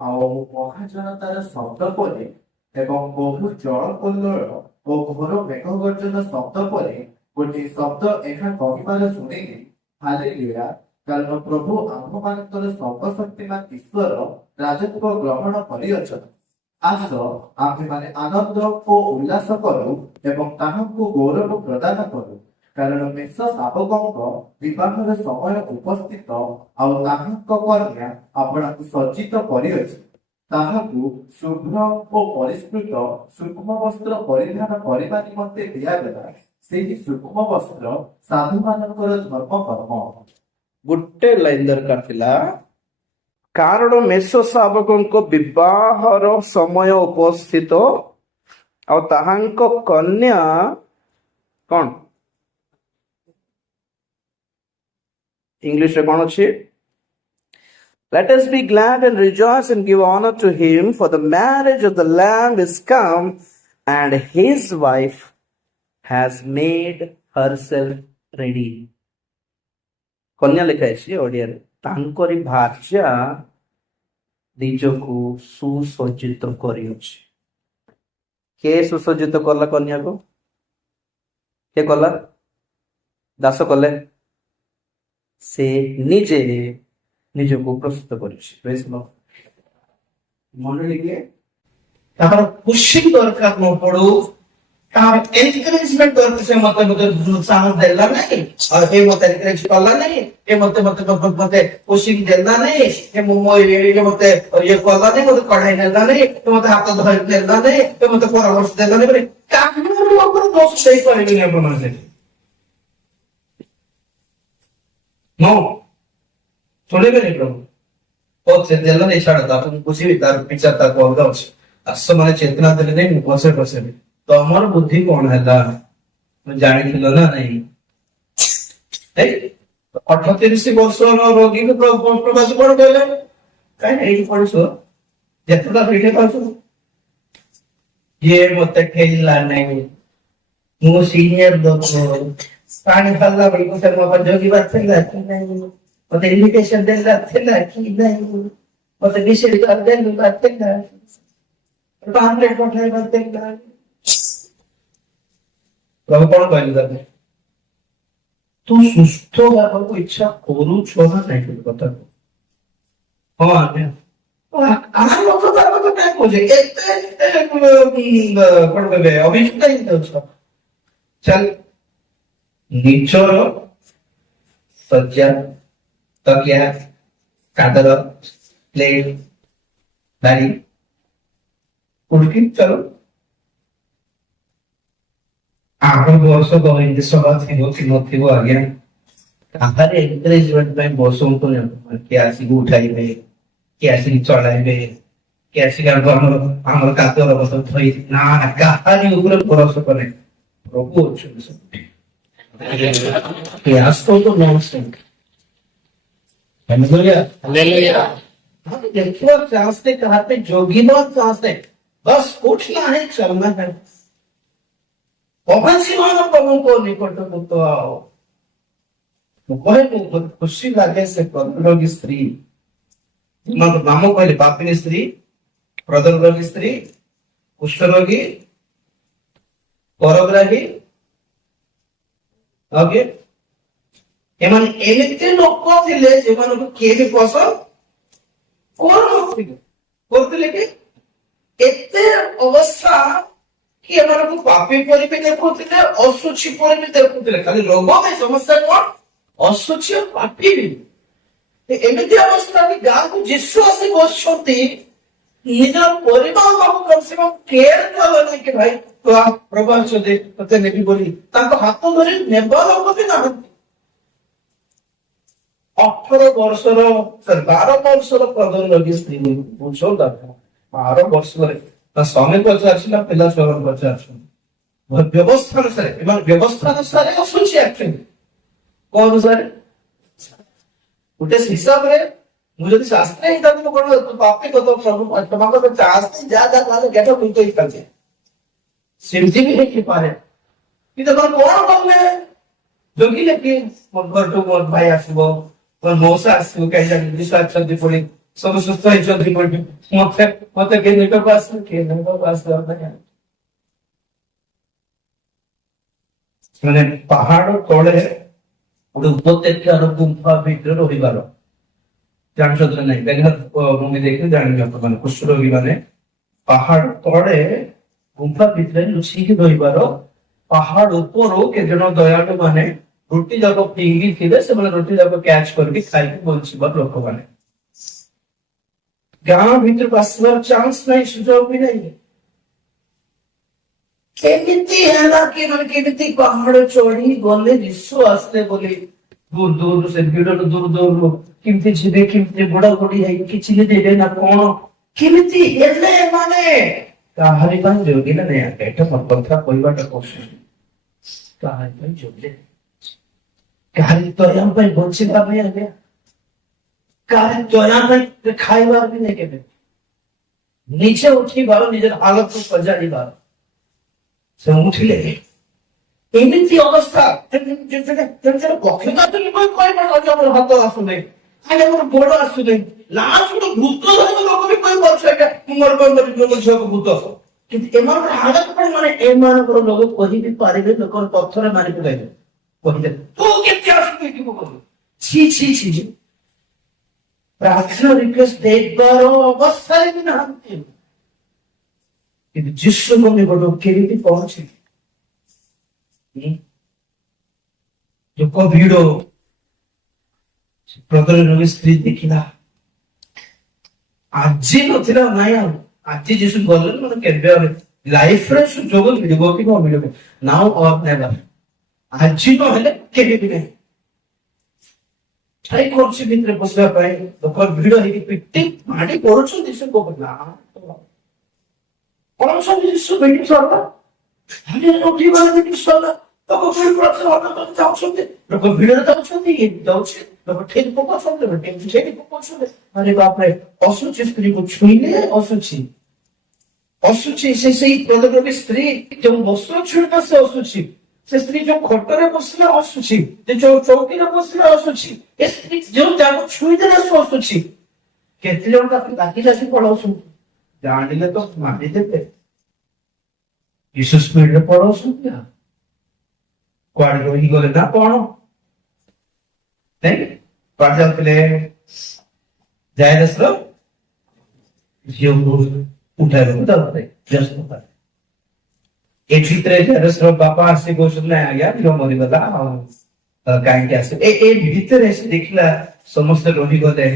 ଆଉ ମହାଜନତାର ଶବ୍ଦ ପରେ ଏବଂ ବହୁ ଜଳ କଲ୍ଲୋଳ ଓ ଘୋର ମେଘ ଗର୍ଜନ ଶବ୍ଦ ପରେ ଗୋଟିଏ ଶବ୍ଦ ଏହା କହିବାର ଶୁଣିଲି ହାଲେଲୁୟା କାରଣ ପ୍ରଭୁ ଆମ୍ଭମାନଙ୍କର ସର୍ବଶକ୍ତିମାନ ଈଶ୍ୱର ରାଜତ୍ୱ ଗ୍ରହଣ କରିଅଛନ୍ତି। ଆସ ଆମ୍ଭେମାନେ ଆନନ୍ଦ ଓ ଉଲ୍ଲାସ କରୁ ଏବଂ ତାହାଙ୍କୁ ଗୌରବ ପ୍ରଦାନ କରୁ କାରଣ ମେଷ ଶାବକଙ୍କ ବିବାହର ସମୟ ଉପସ୍ଥିତ ଆଉ ତାହାଙ୍କ କନ୍ୟା ଆପଣଙ୍କୁ ସଜ୍ଜିତ କରିଅଛି। ତାହାକୁ ଶୁଭ୍ର ଓ ପରିଷ୍କୃତ ସୂକ୍ଷ୍ମ ବସ୍ତ୍ର ପରିଧାନ କରିବା ନିମନ୍ତେ ଦିଆଗଲା ସେହି ସୂକ୍ଷ୍ମ ବସ୍ତ୍ର ସାଧୁମାନଙ୍କର ଧର୍ମ କର୍ମ। ଗୋଟେ ଲାଇନ ଦରକାର ଥିଲା, କାରଣ ମେଷ ଶାବକଙ୍କ ବିବାହର ସମୟ ଉପସ୍ଥିତ ଆଉ ତାହାଙ୍କ କନ୍ୟା କଣ, ଇଂଲିଶରେ କଣ ଅଛି? Let us be glad and rejoice and give honor to him, for the marriage of the Lamb is come, and his wife has made herself ready. କନ୍ୟା ଲେଖା ହେଇଛି ଓଡ଼ିଆରେ, ତାଙ୍କରି ଭାର୍ଯ୍ୟା ନିଜକୁ ସୁସଜ୍ଜିତ କରିଅଛି। କିଏ ସୁସଜ୍ଜିତ କଲା କନ୍ୟାକୁ? କିଏ କଲା? ଦାସ କଲେ? ସେ ନିଜେ ନିଜକୁ ପ୍ରସ୍ତୁତ କରିଛି। ମଣ୍ଡଳୀকে ତାହାର ଖୁସି ଦରକାର ନ ପଡୁ, ତାହାର ଏନକରେଜମେଣ୍ଟ ଦରକାର। ସେ ମତେ ସାହସ ଦେଲା ନାହିଁ, ଆଉ ଏ ମତେ ଏନକରେଜ କଲା ନାହିଁ, ଏ ମତେ ମତେ ମତେ ଖୁସି ଦେଲା ନାହିଁ, ଏ ମତେ ଇଏ କଲା ନାହିଁ, ମତେ କଢାଇ ନେଲା ନାହିଁ, ଏ ମତେ ହାତ ଧରି ଦେଲା ନାହିଁ, ଏ ମତେ ପରାମର୍ଶ ଦେଲା ନାହିଁ ବୋଲି କାହାର ଉପରେ ଦୋଷ ଦେଇପାରିବେନି ଆପଣମାନେ। नो ଶୁଣିବେନି ପ୍ରଭୁ ସେ ଦେଲା ନାହିଁ, ଛାଡ ତାକୁ ମୁଁ ବୁଝିବି, ତାର ପିଛା ତାକୁ ଅଲଗା ଅଛି। ଆସ ମାନେ ଚେତନା ଦେଲେ ନାହିଁ, ମୁଁ ପଛେ ପଛେବି। ତମର ବୁଦ୍ଧି କଣ ହେଲା, ଜାଣିଥିଲ ନା ନାଇଁ? 38 ବର୍ଷର ରୋଗୀକୁ ପ୍ରବାସ କଣ କହିଲେ? କାହିଁକି ଏଇଠି ପଢୁଛ, ଯେତେଟା ଭିଡିଓ ପାଉଛୁ, ଇଏ ମତେ ଖେଳିଲା ନାହିଁ, ମୁଁ ସିନିୟର ଲୋକ, ପାଣି ଫାରିଲା ବେଳକୁ ସେ ମୋ ଜଗିବାର ଥିଲା କି ନାହିଁ, ମତେ ଇନଭିଟେସନ ଦେଲା ଥିଲା କି ନାହିଁ, ମତେ ବିଷୟ ଦେଲା ଥିଲା, ପାମ୍ପଲେଟ ପଠାଇବା ଥିଲା। ପ୍ରଭୁ କଣ କହିଲେ ତାକୁ? ତୁ ସୁସ୍ଥ ହେବାକୁ ଇଚ୍ଛା କରୁଛ ନା ନାହିଁ? କଥା ହଁ ଆଜ୍ଞା, আমার মতো তার কথা কাই বোঝে, এতে কଣ କହିବେ ଅଭିଯୁକ୍ତ ହିଁ ଅଛ। ଚାଲ ନିଜର ଶଯ୍ୟା, ତକିଆ, ଚାଦର, ପ୍ଲେଟ, ଶାଢୀ ଉଠିକି ଚାଲ। ଆମ ବର୍ଷ ଗହଳି ସଭା ଥିବ କି ନଥିବ ଆଜ୍ଞା, କାହାର ଏନକରେଜମେଣ୍ଟ ପାଇଁ ବସନ୍ତୁ, କିଏ ଆସିକି ଉଠାଇବେ, କିଏ ଆସିକି ଚଳାଇବେ, କିଏ ଆସିକି ଆମର କାତର ବସ ଧରି ନା, କାହାରି ଉପରେ ଭରସା କରେ। ପ୍ରଭୁ ଅଛନ୍ତି ସବୁଠି। ଆସନ୍ତୁ ନମସ୍କାର, देखो चांस ने कहा पे जोगी बहुत चांस है, बस उठना है, चलना है। पवन सिंह प्रभु को निकट तो आओ, खुशी लगे से प्रदरोगी स्त्री, नाम कहले पापिनी स्त्री, प्रदरोगी स्त्री, कुष्ठरोगी, परग्राही, ओके, एमन एमिते लोक थिले जेमानको के भी पसंद କରୁଥିଲେ କି ଏତେ ଅବସ୍ଥା କି ଏମାନଙ୍କୁ ପାପୀ ପରି ବି ଦେଖୁଥିଲେ, ଅଶୁଚି ପରି ବି ଦେଖୁଥିଲେ। ଖାଲି ରୋଗ ପାଇଁ ସମସ୍ୟା କଣ? ଅଶୁଚି ଓ ପାପୀ। ଏମିତି ଅବସ୍ଥା କି ଗାଁକୁ ଯୀଶୁ ଆସି ବସିଛନ୍ତି, ନିଜର ପରିବାର ଲୋକ କମ ସେ କମ କେୟାର କଲେ ନାହିଁ କି ଭାଇ ପ୍ରଭୁ ଆସନ୍ତି ତତେ ନେବି ବୋଲି, ତାଙ୍କ ହାତ ଧରି ନେବା ଲୋକ ବି ନାହାନ୍ତି। 18 ବର୍ଷର 12 ବର୍ଷର ପ୍ରଦରୋଗୀ ସ୍ତ୍ରୀ ବୁଝ, 12 ବର୍ଷରେ ତା ସ୍ୱାମୀ ପଚାରିଛି ନା ପିଲା ଛୁଆ ପଚାରିଛନ୍ତି, ବ୍ୟବସ୍ଥା ଅନୁସାରେ, ଏବଂ ବ୍ୟବସ୍ଥା ଅନୁସାରେ ଆସୁଛି। ଆକ୍ଚୁଆଲି କଣ ଅନୁସାରେ? ଗୋଟେ ହିସାବରେ ମୁଁ ଯଦି ଶାସ୍ତ୍ରୀ ହେଇଥାନ୍ତି, ମୁଁ କଣ ପାପୀ କଥା ପ୍ରଭୁ ତମର ଚାଷୀ ଯାହା ଯାହା ତାହେଲେ ଗେଟ ବୁଝି ହେଇଥାନ୍ତି, ସେମିତି ବି ହେଇପାରେ। କିନ୍ତୁ କଣ କଲେ ଜଗିଲେ କି ମୋ ଘରଠୁ ମୋ ଭାଇ ଆସିବ, ମଉସା ଆସିବ, କାହିଁ ଜାଣି ଯୀଶୁ ଆସିଛନ୍ତି ପୁଣି ସବୁ ସୁସ୍ଥ ହେଇଛନ୍ତି, ମତେ ମତେ କିଏ ନିକଟକୁ ଆସିବ, କିଏ ନିକଟକୁ ଆସିବ। ମାନେ ପାହାଡ ତଳେ ଗୋଟେ ଉପତ୍ୟକାର ଗୁମ୍ଫା ଭିତରେ ରହିବାର ଜାଣିଛନ୍ତି ନା ନାହିଁ? ମୁଁ ଦେଖିଲି ଜାଣିବି, ମାନେ କୁଷ୍ଠରୋଗୀ ମାନେ ପାହାଡ ତଳେ ଗୁମ୍ଫା ଭିତରେ ଲୁଚିକି ରହିବାର, ପାହାଡ ଉପରୁ କେତେ ଜଣ ଦୟାଳୁ ମାନେ ରୁଟି ଯାକ ଫିଙ୍ଗି ଥିଲେ, ସେମାନେ ରୁଟି ଯାକ କ୍ୟାଚ୍ କରିକି ଖାଇକି ବଞ୍ଚିବା ଲୋକମାନେ। ଗାଁ ଭିତରକୁ ଆସିବାର ଚାନ୍ସ ନାହିଁ, ସୁଯୋଗ ବି ନାହିଁ। କେମିତି ହେଲା କି ମାନେ କେମିତି ପାହାଡ ଚଢି ଗଲେ ଯୀଶୁ ଆସିଲେ ବୋଲି ଦୂର ଦୂରରୁ ସେ ଭିଡରୁ ଦୂର ଦୂରରୁ କେମିତି ଯିବେ କେମିତି ବୁଢା ବୁଢୀ ହେଇକି କିଛି ଦେବେ ନା କଣ କେମିତି ହେଲେ ମାନେ କାହାରି ପାଇଁ ଯୋଗିଲା ନାହିଁ ଆଜ୍ଞା ଏଇଟା ମୋ କଥା କହିବାଟା କଷ୍ଟ କାହାରି ପାଇଁ ଯୋଗିଲେ କାହାରି ଦୟା ପାଇଁ ବଞ୍ଚିବା ପାଇଁ ଆଜ୍ଞା କାହାରି ଦୟା ପାଇଁ ଖାଇବାର ବି ନାହିଁ କେବେ ନିଜେ ଉଠିବାର ନିଜର ହାଲତକୁ ସଜାଡ଼ିବାର ସେ ଉଠିଲେ ଏମିତି ଅବସ୍ଥା ଆମର ହାତ ଆସୁନାହିଁ ଆଜ୍ଞା ମୋର ଗୋଡ ଆସୁନାହିଁ ଲାଷ୍ଟ ଗୋଟେ ଭୂତ ଧରିବ ଲୋକ ବି କହିପାରୁଛୁ ଆଜ୍ଞା ମୋର କଣ କରିବି ମୋ ଝିଅକୁ ଭୂତ କିନ୍ତୁ ଏମାନଙ୍କର ହାଲତ ପାଇଁ ମାନେ ଏମାନଙ୍କର ଲୋକ କହିବି ପାରିବେ ଲୋକର ପଥର ମାରି ପକାଇବେ କହିଲେ ତୁ କେମିତି ଆସିବୁ ଏଠି ମୁଁ କହିବି ଛି ଛି ଛି ଛି ପ୍ରାର୍ଥନା ରିକ୍ୱେଷ୍ଟ ଦେଇବାର ଅବସ୍ଥାରେ ବି ନାହାନ୍ତି କିନ୍ତୁ ଯୀଶୁ ମନ୍ଦିର କେମିତି ପହଞ୍ଚିଲେ ଲୋକ ଭିଡ ପ୍ରଥମେ ସ୍ତ୍ରୀ ଦେଖିଲା ଆଜି ନଥିଲା ନାଇଁ ଆଉ ଆଜି ଯୀଶୁ ଗଲେ ମାନେ କେବେ ଲାଇଫରେ ସୁଯୋଗ ମିଳିବ କି ନ ମିଳିବ ନାଉ ଅଫ୍ ନେବାର ଆଜି ନହେଲେ କେବେ ବି ନାହିଁ ଟ୍ରାଇ କରୁଛି ଭିତରେ ବସିବା ପାଇଁ ଲୋକ ଭିଡ ହେଇକି ପିଟି ମାଡି କରୁଛନ୍ତି ଯୀଶୁ କଣ ସବୁ ଯୀଶୁ ମିଟିଂ ସରିଲା ଉଠିବାର ମିଟିଂ ସରିଲା ଲୋକ ଯାଉଛନ୍ତି ଲୋକ ଭିଡରେ ଯାଉଛନ୍ତି ଯାଉଛି ଲୋକ ଠେଲି ପକାଉଛନ୍ତି ଠେଲି ପକାଉଛନ୍ତି ଆରେ ବାପରେ ଅସୁଛି ସ୍ତ୍ରୀକୁ ଛୁଇଁଲେ ଅସୁଛି ଅସୁଛି ସେ ସେଇ ପ୍ରଦୀପୀ ସ୍ତ୍ରୀ ଯୋଉ ବସ୍ତ୍ର ଛୁଇଁଲା ସେ ଅସୁଛି ସେ ସ୍ତ୍ରୀ ଯୋଉ ଖଟରେ ବସିଲା ଅସୁଛି ଯୋଉ ଚୌକିରେ ବସିଲା ଅସୁଛି ଏ ସ୍ତ୍ରୀ ଯୋଉ ଯାକୁ ଛୁଇଁଦେଲେ ସେ ଅସୁଛି କେତେ ଜଣ ତାକୁ ଲାଗି ଆସି ପଳାଉଛନ୍ତି ଜାଣିଲେ ତ ମାରିଦେବେ ଯୀଶୁ ସ୍ପିଡରେ ପଳାଉଛନ୍ତି କୁଆଡେ ରହିଗଲେ ନା କଣ ନାଇଁ କୁଆଡେ ଯାଉଥିଲେ ଜାଇରସର ଝିଅକୁ ଉଠାଇବାକୁ ଯାଉଥିଲେ ବ୍ୟସ୍ତ ଏ ଭିତରେ ଜାଇରସର ବାପା ଆସି କହୁଛନ୍ତି ନା ଆଜ୍ଞା ଝିଅ ମରିଗଲା ଆଉ କାହିଁକି ଆସ ଏ ଭିତରେ ସେ ଦେଖିଲା ସମସ୍ତେ ରହିଗଲେ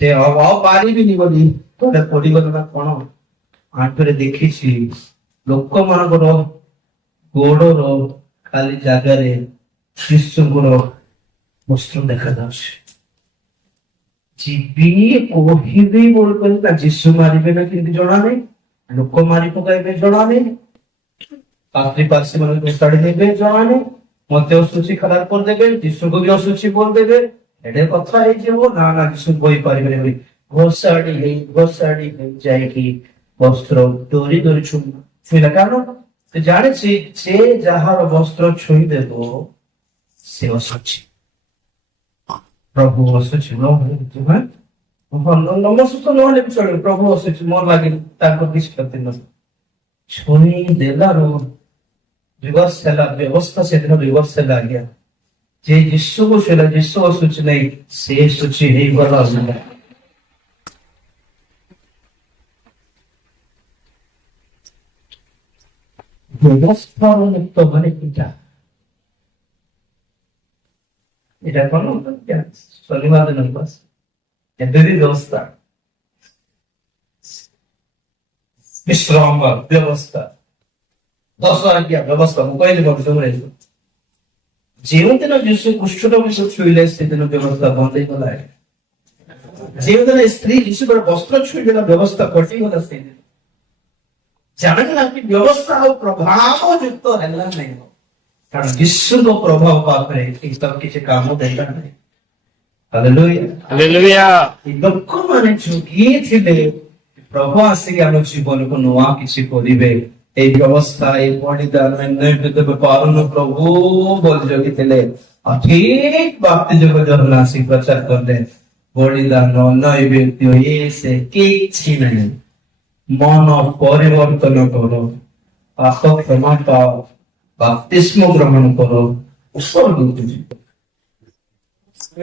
ସେ ଆଉ ପାରିବିନି ବୋଲି ତଳେ ପଡିଗଲା ନା କଣ ଆଣ୍ଠୁରେ ଦେଖିଛି ଲୋକମାନଙ୍କର ଗୋଡର ଖାଲି ଜାଗାରେ ଯୀଶୁଙ୍କର ବସ୍ତ୍ର ଦେଖାଯାଉଛି ଯିବି କହିବି ବୋଲି ନା ଯୀଶୁ ମାରିବେ ନା କେମିତି ଜଣା ନାହିଁ ଲୋକ ମାରି ପକାଇବେ ଜଣା ନାହିଁ ପାର୍ଶ୍ୱୀ ମାନଙ୍କୁ ବେସାଡି ଦେବେ ଜଣା ନାହିଁ ମତେ ଅସୁଚି ଖରାପ କରିଦେବେ ଯୀଶୁକୁ ବି ଅସୁଚି ବୋଲିଦେବେ ଏଟେ କଥା ହେଇଯିବ ନା ନା ଯୀଶୁ କହିପାରିବେନି ବୋଲି ଘୋଷାଡି ହେଇ ଯାଇକି ବସ୍ତ୍ର ଡୋରି ଡୋରି ଛୁଇଁଲା କାରଣ ସେ ଜାଣିଛି ସେ ଯାହାର ବସ୍ତ୍ର ଛୁଇଁ ଦେବ ସେ ଅସୁଛି ପ୍ରଭୁ ଅସୁଛି ନମସ୍ତ ନହେଲେ ବି ଚଳିବ ପ୍ରଭୁ ଅସୁଛି ମୋର ଲାଗି ତାଙ୍କର କିଛି କ୍ଷତି ନଥିଲା ଛୁଇଁ ଦେଲାରୁ ରିଭର୍ସ ହେଲା ବ୍ୟବସ୍ଥା ସେଦିନ ରିଭର୍ସ ହେଲା ଆଜ୍ଞା ଯେ ଯୀଶୁକୁ ଛୁଇଁଲା ଯୀଶୁ ଅସୁଛି ନାହିଁ ସେ ଶୁଚି ହେଇଗଲା ବ୍ୟବସ୍ଥାର ମୁକ୍ତ ମାନେ ପିତା এটা কোন শনিবার দিন বাস ଏବେ ବି ବ୍ୟବସ୍ଥା ବିଶ୍ରାମ ବ୍ୟବସ୍ଥା 10 ଆଜ୍ଞା ବ୍ୟବସ୍ଥା ମୁଁ କହିଲି ଯେଉଁଦିନ ଯୀଶୁ କୁଷ୍ଠରୋଗ ଛୁଇଁଲେ ସେଦିନ ବ୍ୟବସ୍ଥା ବନ୍ଦ ହେଇଗଲା ଯେଉଁଦିନ ସ୍ତ୍ରୀ ଯୀଶୁଙ୍କର ବସ୍ତ୍ର ଛୁଇଁଲା ବ୍ୟବସ୍ଥା କଟିଗଲା ସେଇଦିନ ଜାଣିଲା କି ବ୍ୟବସ୍ଥା ଆଉ ପ୍ରଭାବ ଯୁକ୍ତ ହେଲା ନାହିଁ କାରଣ ଯୀଶୁଙ୍କ ପ୍ରଭାବ ପାଖରେ କିଛି କାମ ଦେଲା ନାହିଁ ଲୋକମାନେ ଜଗିଥିଲେ ପ୍ରଭୁ ଆସିକି ଆମ ଜୀବନକୁ ନୂଆ କିଛି କରିବେ এই ব্যবস্থা এই বলিদান দেবে পালন প্রভু বলে জগিଥିଲେ ঠিক বাপ্তি যোগ যখন আসি প্রচার করলেন বলিদান নৈবেদ্য এসে କିଛି ନାହିଁ মন পরিবর্তন করো পাপ ক্ষমা পাও বাপ্তিস্ম গ্রহণ করো উৎসর্গ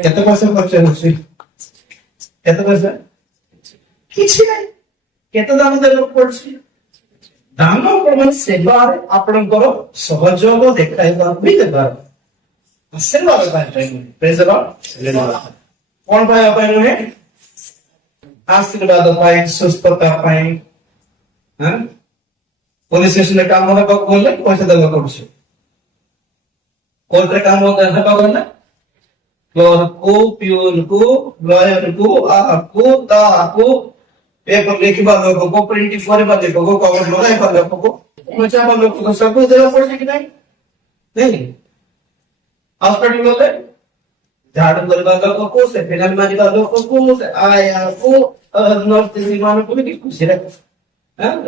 କେତେ ପଇସା ଖର୍ଚ୍ଚ ହେଉଛି କେତେ ପଇସା କିଛି ନାହିଁ କେତେ ଦାମ ଦେବାକୁ ପଡୁଛି ଦାମ କଣ ସେବାରେ ଆପଣଙ୍କର ସହଯୋଗ ଦେଖାଇବା ବି ଦେବାର ଆଶୀର୍ବାଦ ପାଇଁ କଣ ପାଇବା ପାଇଁ ନୁହେଁ ଆଶୀର୍ବାଦ ପାଇଁ ସୁସ୍ଥତା ପାଇଁ पुलिस स्टेशन काम होगा बोलले पैसा देवा पड़ছে कोर्ट काम होगा बोलले क्लर्क को प्यून को लॉयर को आपको ताको पेपर लिखवा लोगों को प्रिंटिंग करवा लोगों को कवर लगाए लोगों को पैसा लोगों को सब कुछ देना पड़ेगा कि नहीं हॉस्पिटल बोले झाड़ू करवा लोगों को से फिनाइल मारवा लोगों को से आया को नर्स मान को भी खुशी रहे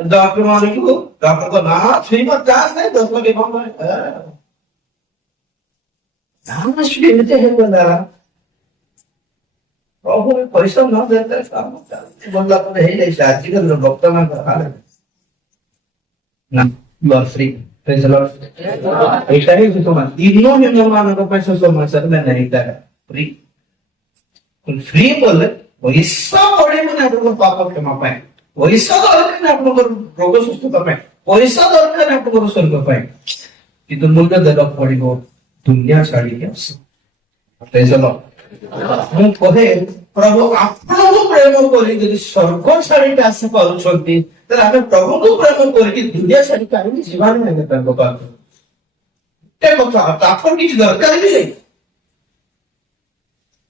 डॉक्टर मान को डॉक्टर को ना फ्री में चार्ज नहीं 10 लाख कम है ना श्री में है बोला प्रभु में परिश्रम ना देता है काम बोला तो नहीं नहीं शादी का डॉक्टर में कहा ना you are free praise the lord ऐसा ही तो मान तीनों ही मान को पैसा सो मान सकते नहीं था फ्री फ्री बोले पैसा पड़े मैंने आपको पाप क्षमा पाए पैसा दरकार नहीं आपको रोग सुस्थता पाए पैसा दरकार नहीं आपको स्वर्ग पाए कि तुम मूल्य देवा पड़ो दुनिया छाड़ी के प्रेज द लॉर्ड ମୁଁ କହେ ପ୍ରଭୁ ଆପଣଙ୍କୁ ପ୍ରେମ କରି ଯଦି ସ୍ୱର୍ଗ ଛାଡ଼ିକି ଆସି ପାରୁଛନ୍ତି ତାହେଲେ ଆମେ ପ୍ରଭୁଙ୍କୁ ପ୍ରେମ କରିକି ଦୁନିଆ ଛାଡ଼ି କାହିଁକି ଯିବାର ନାହିଁ ତାଙ୍କ ପାଖକୁ କଥା ଆପଣ କିଛି ଦରକାର ବି नहीं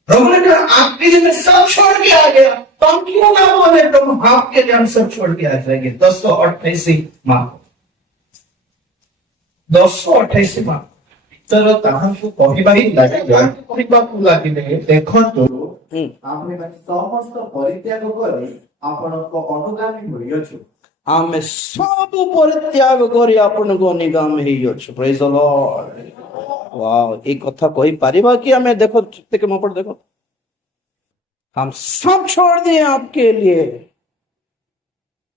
प्रभु ने कहा आपके लिए मैं सब छोड़ के आ गया तो हम क्यों ना बोले प्रभु आपके लिए हम सब छोड़ के आ जाएंगे 1028 माँ 1028 माँ तर ତାହାଙ୍କୁ କହିବା ହିଁ କହିବାକୁ ଲାଗିଲେ ଦେଖନ୍ତୁ ଆମେ ମାନେ ସମସ୍ତ ପରିତ୍ୟାଗ କରି ଆପଣଙ୍କ ଅନୁଗାମୀ ହୋଇଅଛୁ ଆମେ ସବୁ ପରିତ୍ୟାଗ କରି ଆପଣଙ୍କ ଅନୁଗାମୀ ହେଇଅଛୁ ପ୍ରେଜ ଦ ଲର୍ଡ वाओ ये कथा कोई परिवार की हमें देखो देखो मोपड़ देखो हम सब छोड़ दिए आपके लिए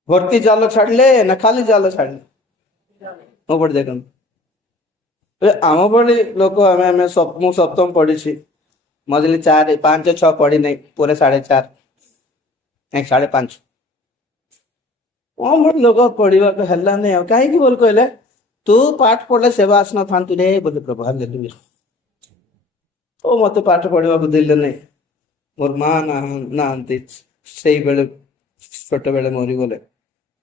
भर्ती जाल छाड़ ले ना खाली जाल छाड़ ले मोपड़ देखो आम पढ़ी लोक हमें सप्तम पढ़ी मजली 4 5 6 पढ़ी नहीं पूरे 4.5 नहीं 5.5 लोक पढ़ा है नहीं कहीं बोल कहले तू पाठ पढ़ले सेवा आसना था रे बोले प्रभु हालेलुया ओ मते पाठ पढ़वा को दिले नहीं मोर मां ना से बेले छोट बेले मरी गले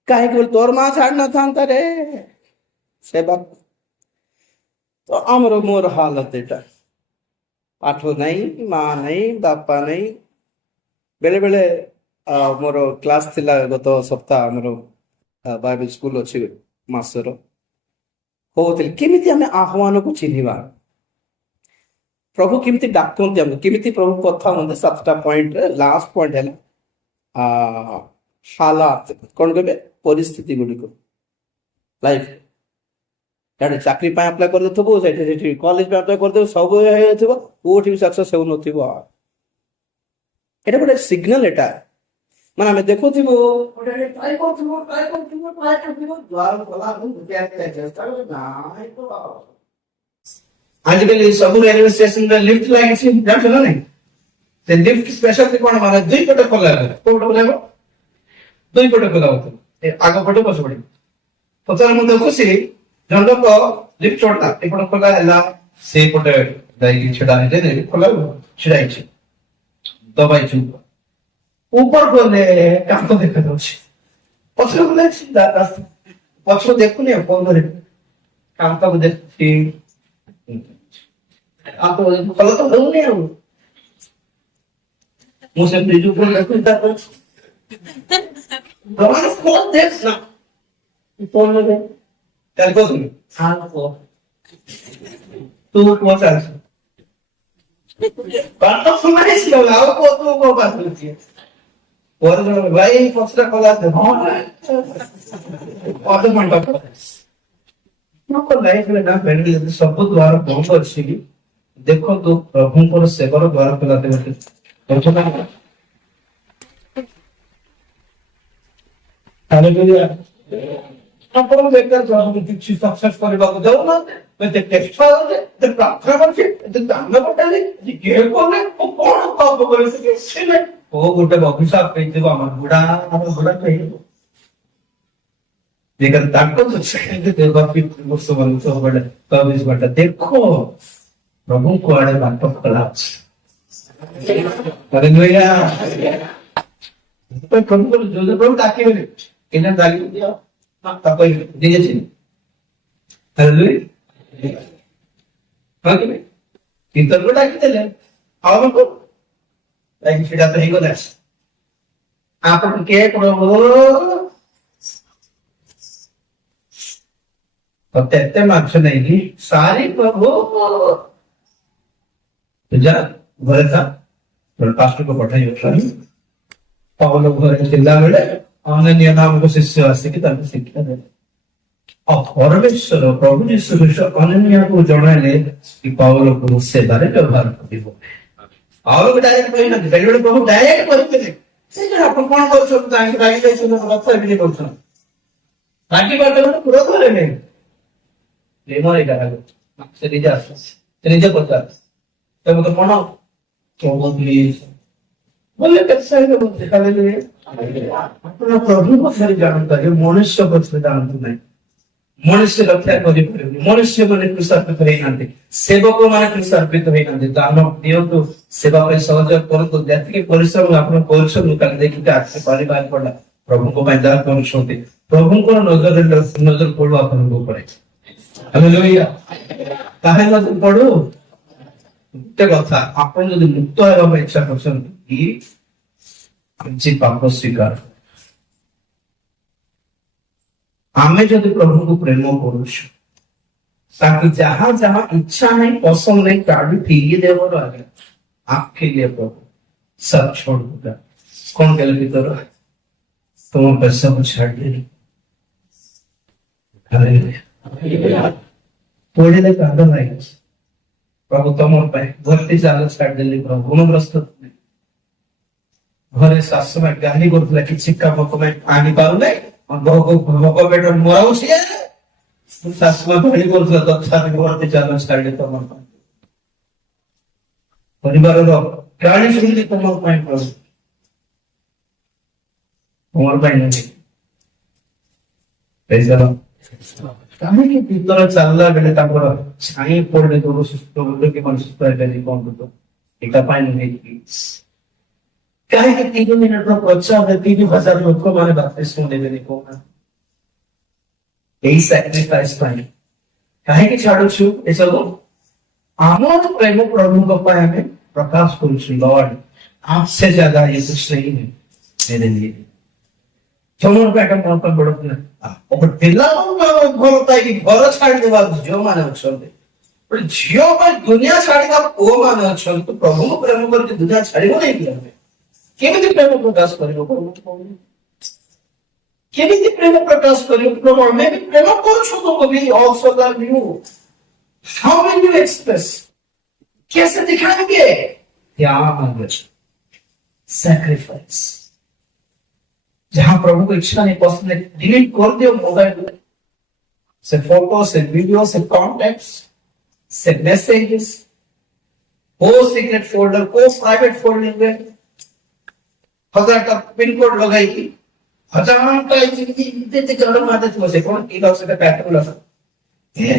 कहीं बोल तोर मां छाड़ना था रे सेवा तो आमर मोर हालत एटा पाठ नहीं मां नहीं बापा नहीं बेले बेले मोर क्लास थिला गत सप्ताह मोर बाइबल स्कूल अच्छी मासर होते केमिति आमे आह्वान को चिन्हिबा प्रभु केमिति डाकंती हमको केमिति प्रभु कथा होते 7टा पॉइंट लास्ट पॉइंट है हालात कौन कहबे परिस्थिति गुडी को लाइफ यार चाकरी पे अप्लाई कर देथबो सेठी कॉलेज पे अप्लाई कर दे सब हेथिबो कोठी सक्सेस हेउ नथिबो एटा गोटे सिग्नल एटा माने हमें देखो थी वो ट्राई करथिबो द्वार खोला हम बुझाते चेष्टा कर ना तो आजकल सब रेलवे स्टेशन रे लिफ्ट लाइन से जान चलो नहीं से लिफ्ट स्पेशल कोन माने दुई पट खोला कोड खोला दुई पट खोला होतो आगो पट बस पड़ी पचार मुंडे खुशी जंडो को लिफ्ट छोड़ता ए पट खोला हला से पट दाई छडा दे खोला छडाई छ दबाई छु ऊपर बोले काम तो देखा दो पछो बोले पछो देखो नहीं फोन करे काम तो देखती आप तो फलो तो दो नहीं हूं मुझे बीजू को देखो इधर भगवान को देखना फोन में चल को तुम हां को तू को चल बात तो सुनाई सी लाओ को तू को बात होती है और भाई पछरा कला दे हां और मन बात नको लाइफ में ना बेंडी सब द्वार बंद अछि देखो तो प्रभु पर सेवर द्वार खुला दे हालेलुया अपन देखकर जो हम किसी सक्सेस करबा को जाऊ ना मैं ते टेस्ट फाइल ते प्रार्थना करछि ते दान पटाले जे के कोने ओ कोन पाप करे से से ओ गोटे अभिशाप कहिदेबो हमर बुढ़ा कहिदेबो लेकिन ताको तो से देवा फिर मुझसे मन तो बड़ा तब इस बटा देखो प्रभु को आड़े बात कला हालेलुया तो प्रभु जो प्रभु ताके इन्हें दागी दिया ତାକୁ ଦିয়েছেন ହାଲେଲୁୟା ହଁ କି ନାଇଁ କୀର୍ତ୍ତନକୁ ଡାକିଦେଲେ ଆମକୁ ଯାଇକି ସେଟା ତ ହେଇଗଲା ଆପଣ କିଏ ପ୍ରଭୁ ତତେ ଏତେ ମାଛ ନେଇକି ସାରି ପ୍ରଭୁ ଯା ଘରେ ଥା ପାଷ୍ଟରକୁ ପଠାଇ ପାଉଲ ଘରେ ଥିଲା ବେଳେ ଅନନ୍ୟ ନାମକ ଶିଷ୍ୟ ଆସିକି ତାଙ୍କୁ ଶିକ୍ଷା ଦେଲେ ଆଉ ପରମେଶ୍ୱର ପ୍ରଭୁ ଯୀଶୁ ଖ୍ରୀଷ୍ଟ ଅନନ୍ୟକୁ ଜଣାଇଲେ କି ପାଉଲକୁ ସେବାରେ ବ୍ୟବହାର କରିବ ପାଉଲକୁ ଡାଇରେକ୍ଟ କହିନାହାନ୍ତି ବେଳେବେଳେ ପ୍ରଭୁ ଡାଇରେକ୍ଟ କହିଥିଲେ ସେ ଯେ ଆପଣ କଣ କରୁଛନ୍ତି ତାଙ୍କୁ ରାଗି ଯାଇଛନ୍ତି କଥା ଏମିତି କରୁଛନ୍ତି ରାଗି ବାଟେ କ୍ରୋଧରେ ନେଇ ପ୍ରେମରେ ଏଇଟା ସେ ନିଜେ ଆସ ସେ ନିଜେ ପଚାର ତ ମତେ କଣ ପ୍ରଭୁ ପ୍ଲିଜ बोले कैसा है वो दिखा दे अपना प्रभु पक्षरे जानता है मनुष्य पक्षरे जानता नहीं मनुष्य रक्षा करि परिबे मनुष्य माने कृषार्पित होई नांते सेवक माने कृषार्पित होई नांते दान दियंतु सेवा पे सहयोग करतु जति परिश्रम आपण परिश्रम कर देखि के आके परिवार पडला प्रभु को पैदा करूछोते प्रभु को नजर पड़ो आपण को पड़े हालेलुया काहे नजर पड़ो ଗୋଟେ କଥା ଆପଣ ଯଦି ମୁକ୍ତ ହେବା ପାଇଁ ଇଚ୍ଛା କରୁଛନ୍ତି କିଛି ପାପ ସ୍ୱୀକାର ଆମେ ଯଦି ପ୍ରଭୁଙ୍କୁ ପ୍ରେମ କରୁଛୁ ତାକୁ ଯାହା ଯାହା ଇଚ୍ଛା ନାହିଁ ପସନ୍ଦ ନାହିଁ କାଢି ଫିଙ୍ଗି ଦେବାର ଆଜ୍ଞା आपके लिए प्रभु सब छोड़ दूंगा कौन गल भीतर तुम पैसा को छाड़ दे थोड़े देर कांदा नहीं प्रभु तुम भर्ती चाल छाड़ देली प्रभु ऋणग्रस्त घरे शाशु में गाली करथिला किछि काम को मैं आनि पाउ नै भोग पेट मराउ छी शाशु में गाली करथिला तथापि भर्ती चाल छाड़ दे तुम परिवार रो गाली सुनि तुम ପାଇଁ प्रभु तुम ପାଇଁ नहीं पैसा କାହିଁକି ଭିତରେ ଚାଲିଲା ବେଳେ ତାଙ୍କର ଛାଇ ପଡିଲେ ଦୂର ସୁସ୍ଥ ବୋଲେ କି ମନ ସୁସ୍ଥ ହେବେନି କଣ କରୁଛ ଏଇଟା ପାଇଁ ନୁହେଁ କାହିଁକି 3 ମିନିଟର ପ୍ରଚାରରେ 3,000 ଲୋକମାନେ ବାପ୍ତିସ୍ମ ନେବେନି କହୁନା ଏଇ ସାକ୍ରିଫାଇସ୍ ପାଇଁ କାହିଁକି ଛାଡୁଛୁ ଏସବୁ ଆମର ପ୍ରେମ ପ୍ରଭୁଙ୍କ ପାଇଁ ଆମେ ପ୍ରକାଶ କରୁଛୁ ଲର୍ଡ आपसे ज्यादा ये कुछ नहीं है मेरे लिए ତମର ପାଇଁ ମନ ପଡୁଥିଲା ପିଲାମାନଙ୍କୁ ଭଲ ଥାଏ ଘର ଛାଡିଦେବା ଝିଅ ମାନେ ଅଛନ୍ତି ଝିଅ ପାଇଁ ଦୁନିଆ ଛାଡିବା ପୁଅ ମାନେ ଅଛନ୍ତି ପ୍ରଭୁଙ୍କୁ ପ୍ରେମ କରିକି ଦୁନିଆ ଛାଡିବ ନାହିଁ ପିଲାମାନେ କେମିତି ପ୍ରେମ ପ୍ରକାଶ କରିବ କେମିତି ପ୍ରେମ ପ୍ରକାଶ କରିବ ପ୍ରଭୁ ଆମେ ବି ପ୍ରେମ କରୁଛୁ ତୁମକୁ ବି also love you how will you express कैसे दिखाएंगे त्याग sacrifice जहां प्रभु को इच्छा नहीं पसंद है डिलीट कर दियो मोबाइल से फोटो से वीडियो से कॉन्टैक्ट्स से मैसेजेस वो सीक्रेट फोल्डर को प्राइवेट फोल्डर में 1000 का पिन कोड लगाएगी 1000 का इतने गलत मारते थे से कौन की लॉस का पैटर्न लगा ये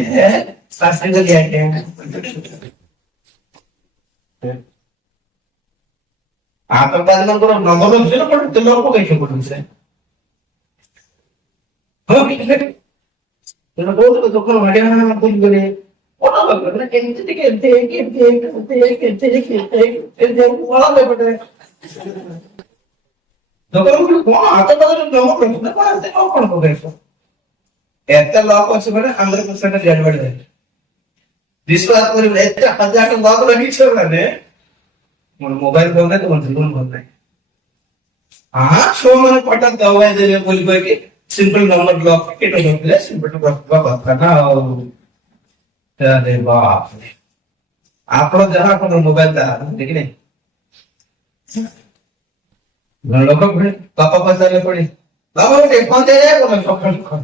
सासंग लिया क्या आतंकवादी नंबर नंबर जीरो पर तो लोग को कैसे बोलूं से हाँ तो बोल तो दुकान वाले ना बोल बोले और ना बोल ना केंद्र के वाला ले पड़े दुकान को कौन आतंकवादी नंबर पर ना कौन आते कौन को कैसे ऐसे लोग को से बड़े 100% जनवरी है विश्वास करो ऐसे 1000 लोग लगी छोड़ ने मोबाइल फोन है तो जीवन बोल रहे हाँ छो मैंने पटा दवा दे बोल के सिंपल नंबर ब्लॉक के तो बोले सिंपल ब्लॉक का बात करना और अरे बाप रे आप लोग जहां पर मोबाइल था लेकिन नहीं लोग को पापा पास आने पड़ी बाबा ने फोन दे रहे को मैं सकाल को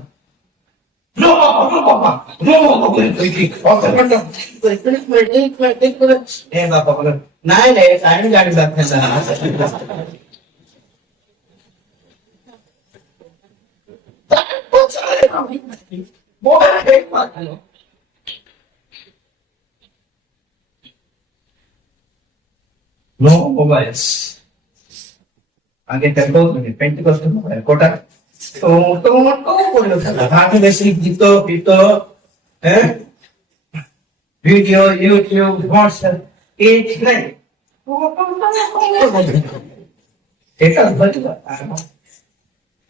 नो पापा नो कोई की और करना एक मिनट ए बाबा बोले नहीं नहीं टाइम गाड़ी बात करना नो मोबाइल्स आगे टेम्पो पेंटिकॉस्ट मोबाइल कोटा হাতে বেশি গীত গীত, হ্যাঁ, ভিডিও, ইউটিউব, হোয়াটসঅ্যাপ, এই নাই এটা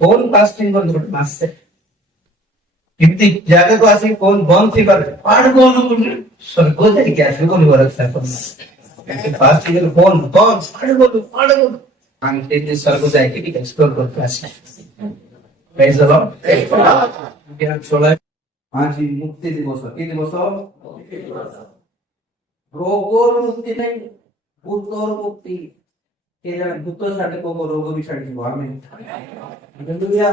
কোন কাস্টিং করে মাসছে কিন্তু ଜାଗାକୁ ଆସି ଫୋନ ବନ୍ଦ ଥିବାର ପାଠ ବନ୍ଦ କରୁନି ସ୍ୱର୍ଗ ଯାଇକି ଆସିବ ବୋଲି ଭରସା କରୁନି ଫାଷ୍ଟ ଇୟର ଫୋନ ବନ୍ଦ ପାଠ ବନ୍ଦ ଆମେ ସେଠି ସ୍ୱର୍ଗ ଯାଇକି ଟିକେ ଏକ୍ସପ୍ଲୋର କରିକି ଆସିବା ପ୍ରେଜ ଦ ଲର୍ଡ ଜ୍ଞାନ ଚଳାଏ ଆଜି ମୁକ୍ତି ଦିବସ କି ଦିବସ ରୋଗର ମୁକ୍ତି ନାହିଁ ଭୂତର ମୁକ୍ତି କେ ଜାଣେ ଭୂତ ଛାଡେ କୋଉ ରୋଗ ବି ଛାଡିଯିବ ଆମେ ହାଲେଲୁୟା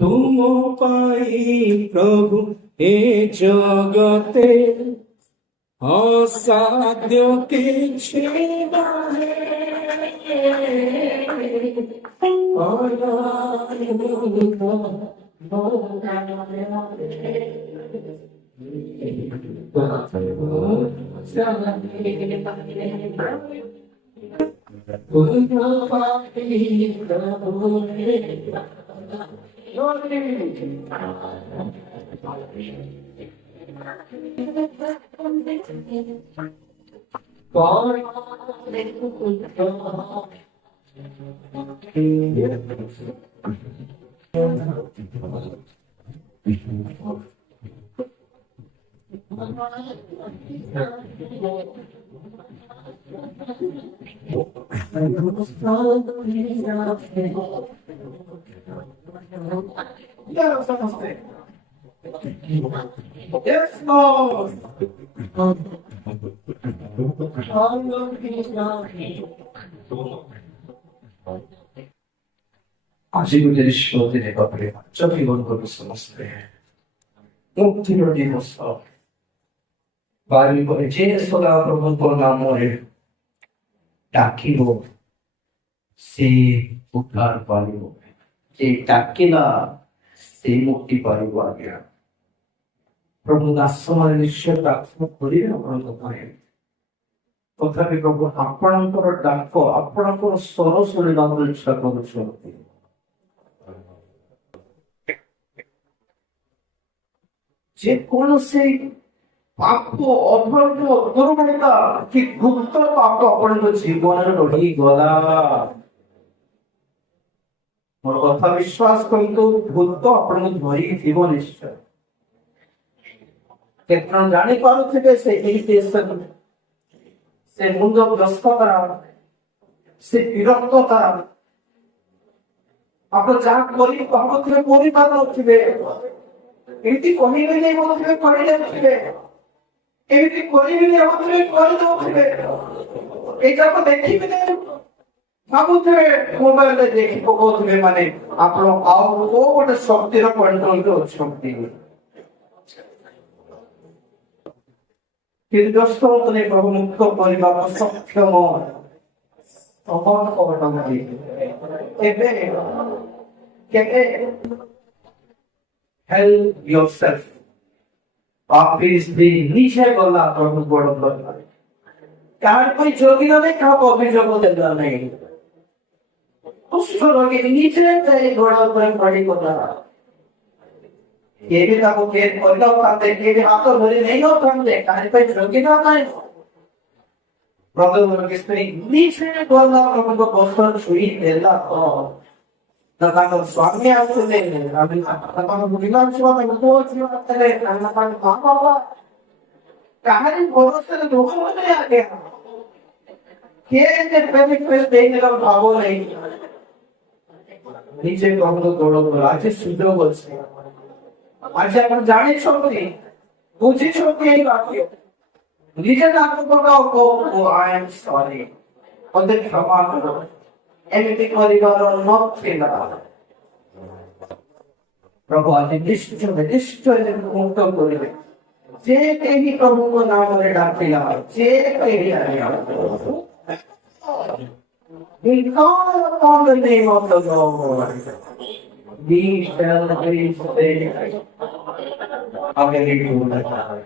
तुम पाई प्रभु हे जगते असाध्य किछि Yes, Lord. ଆଜି ଗୋଟେ ଈଶ୍ୱର ଦିନେ ବାପରେ ଜୀବନକୁ ସମସ୍ତେ ମୁକ୍ତିର ଦିବସ ବାରି ପରେ ଯେ ସଦା ପ୍ରଭୁଙ୍କ ନାମରେ ଡାକିବ ସେ ଉଦ୍ଧାର ପାଇବ ଯେ ଡାକିଲା ସେ ମୁକ୍ତି ପାଇବ ଆଜ୍ଞା ପ୍ରଭୁ ଦାସମାନେ ନିଶ୍ଚୟ ପ୍ରାର୍ଥନା କରିବେ ଆପଣଙ୍କ ପାଇଁ ତଥାପି ପ୍ରଭୁ ଆପଣଙ୍କର ଡାକ ଆପଣଙ୍କର ସ୍ୱର ଶୁଣିବାକୁ ଇଚ୍ଛା କରୁଛନ୍ତି ଯେକୌଣସି ପାପ ଅଧର୍ମ ଦୁର୍ବଳତା କି ଗୁପ୍ତ ପାପ ଆପଣଙ୍କ ଜୀବନରେ ରହିଗଲା ମୋର କଥା ବିଶ୍ୱାସ କରନ୍ତୁ ଭୂତ ଆପଣଙ୍କୁ ଧରିକି ଥିବ ନିଶ୍ଚୟ କେତେ ଜଣ ଜାଣିପାରୁଥିବେ ସେ ଇରିଟେସନ ସେ ମୁଣ୍ଡ ବ୍ୟସ୍ତତା ସେ ବିରକ୍ତତା ଆପଣ ଯାହା କରି ଭାବୁଥିବେ କରିପାରୁନଥିବେ ଏମିତି କହିବେନି ଭାବୁଥିବେ କରିଯାଉଥିବେ ଏମିତି କରିବେନି ଭାବୁଥିବେ କରିଦଉଥିବେ ଏଇଟାକୁ ଦେଖିବେନି ଭାବୁଥିବେ ମୋବାଇଲରେ ଦେଖି ପକଉଥିବେ ମାନେ ଆପଣ ଆଉ କୋଉ ଗୋଟେ ଶକ୍ତିର କଣ୍ଟ୍ରୋଲରେ ଅଛନ୍ତି କିନ୍ତୁ ବ୍ୟସ୍ତ ହୁଅନ୍ତୁନି ପ୍ରଭୁ ମୁକ୍ତ କରିବାକୁ ସକ୍ଷମ କେବେ କେବେ help yourself ପାପୀ ସ୍ତ୍ରୀ ନିଜେ ଗଲା ପ୍ରଭୁ ବଡ଼ କଲା କାହାର ପାଇଁ ଯୋଗିନ ନାହିଁ କାହାକୁ ଅଭିଯୋଗ ଦେଲା ନାହିଁ କୁଷ୍ଠ ରୋଗୀ ନିଜେ ଯାଇ ଗୋଡ଼ ଉପରେ ପଡ଼ିଗଲା କିଏ ବି ତାକୁ କେୟାର କରିନଥାନ୍ତେ କିଏ ବି ହାତ ଧରି ନେଇନଥାନ୍ତେ କାହାର ପାଇଁ ଯୋଗିନ ନାହିଁ ପ୍ରଭୁ ରୋଗୀ ସ୍ତ୍ରୀ ନିଜେ ଗଲା ପ୍ରଭୁଙ୍କ ବସ୍ତ୍ର ଛୁଇଁ ଦେଲା ତାଙ୍କ ସ୍ୱାମୀ ଆସିଲେ ତାଙ୍କ ବୁଲିବା ଝିଅ ତାଙ୍କ ପୁଅ ଝିଅ ଆସିଲେ ତାଙ୍କ ମା ବାବା କାହାରି ଭରସାରେ ଲୋକମାନେ ଆଜ୍ଞା କିଏ ଯେ ପ୍ରେମିକ ଦେଇଦେଲ ଭାବ ନାହିଁ ନିଜେ ପ୍ରଭୁଙ୍କ ଗୋଡ଼ ଆଜି ସୁଯୋଗ ଅଛି ଆଜି ଆପଣ ଜାଣିଛନ୍ତି ବୁଝିଛନ୍ତି ଏଇ ବାକ୍ୟ ନିଜେ ତାଙ୍କୁ ପକାଉ ଆଇ ଏମ୍ ସରି ମତେ କ୍ଷମା କର ଏମିତି କରିବାର ନଥିଲା ପ୍ରଭୁ ଆଜି ନିଶ୍ଚୟ ମୁକ୍ତ କରିବେ ଯେ କେହି ପ୍ରଭୁଙ୍କ ନାମରେ ଡାକିଲା ଯେ କେହି We call upon the name of the Lord. We shall be saved. Hallelujah.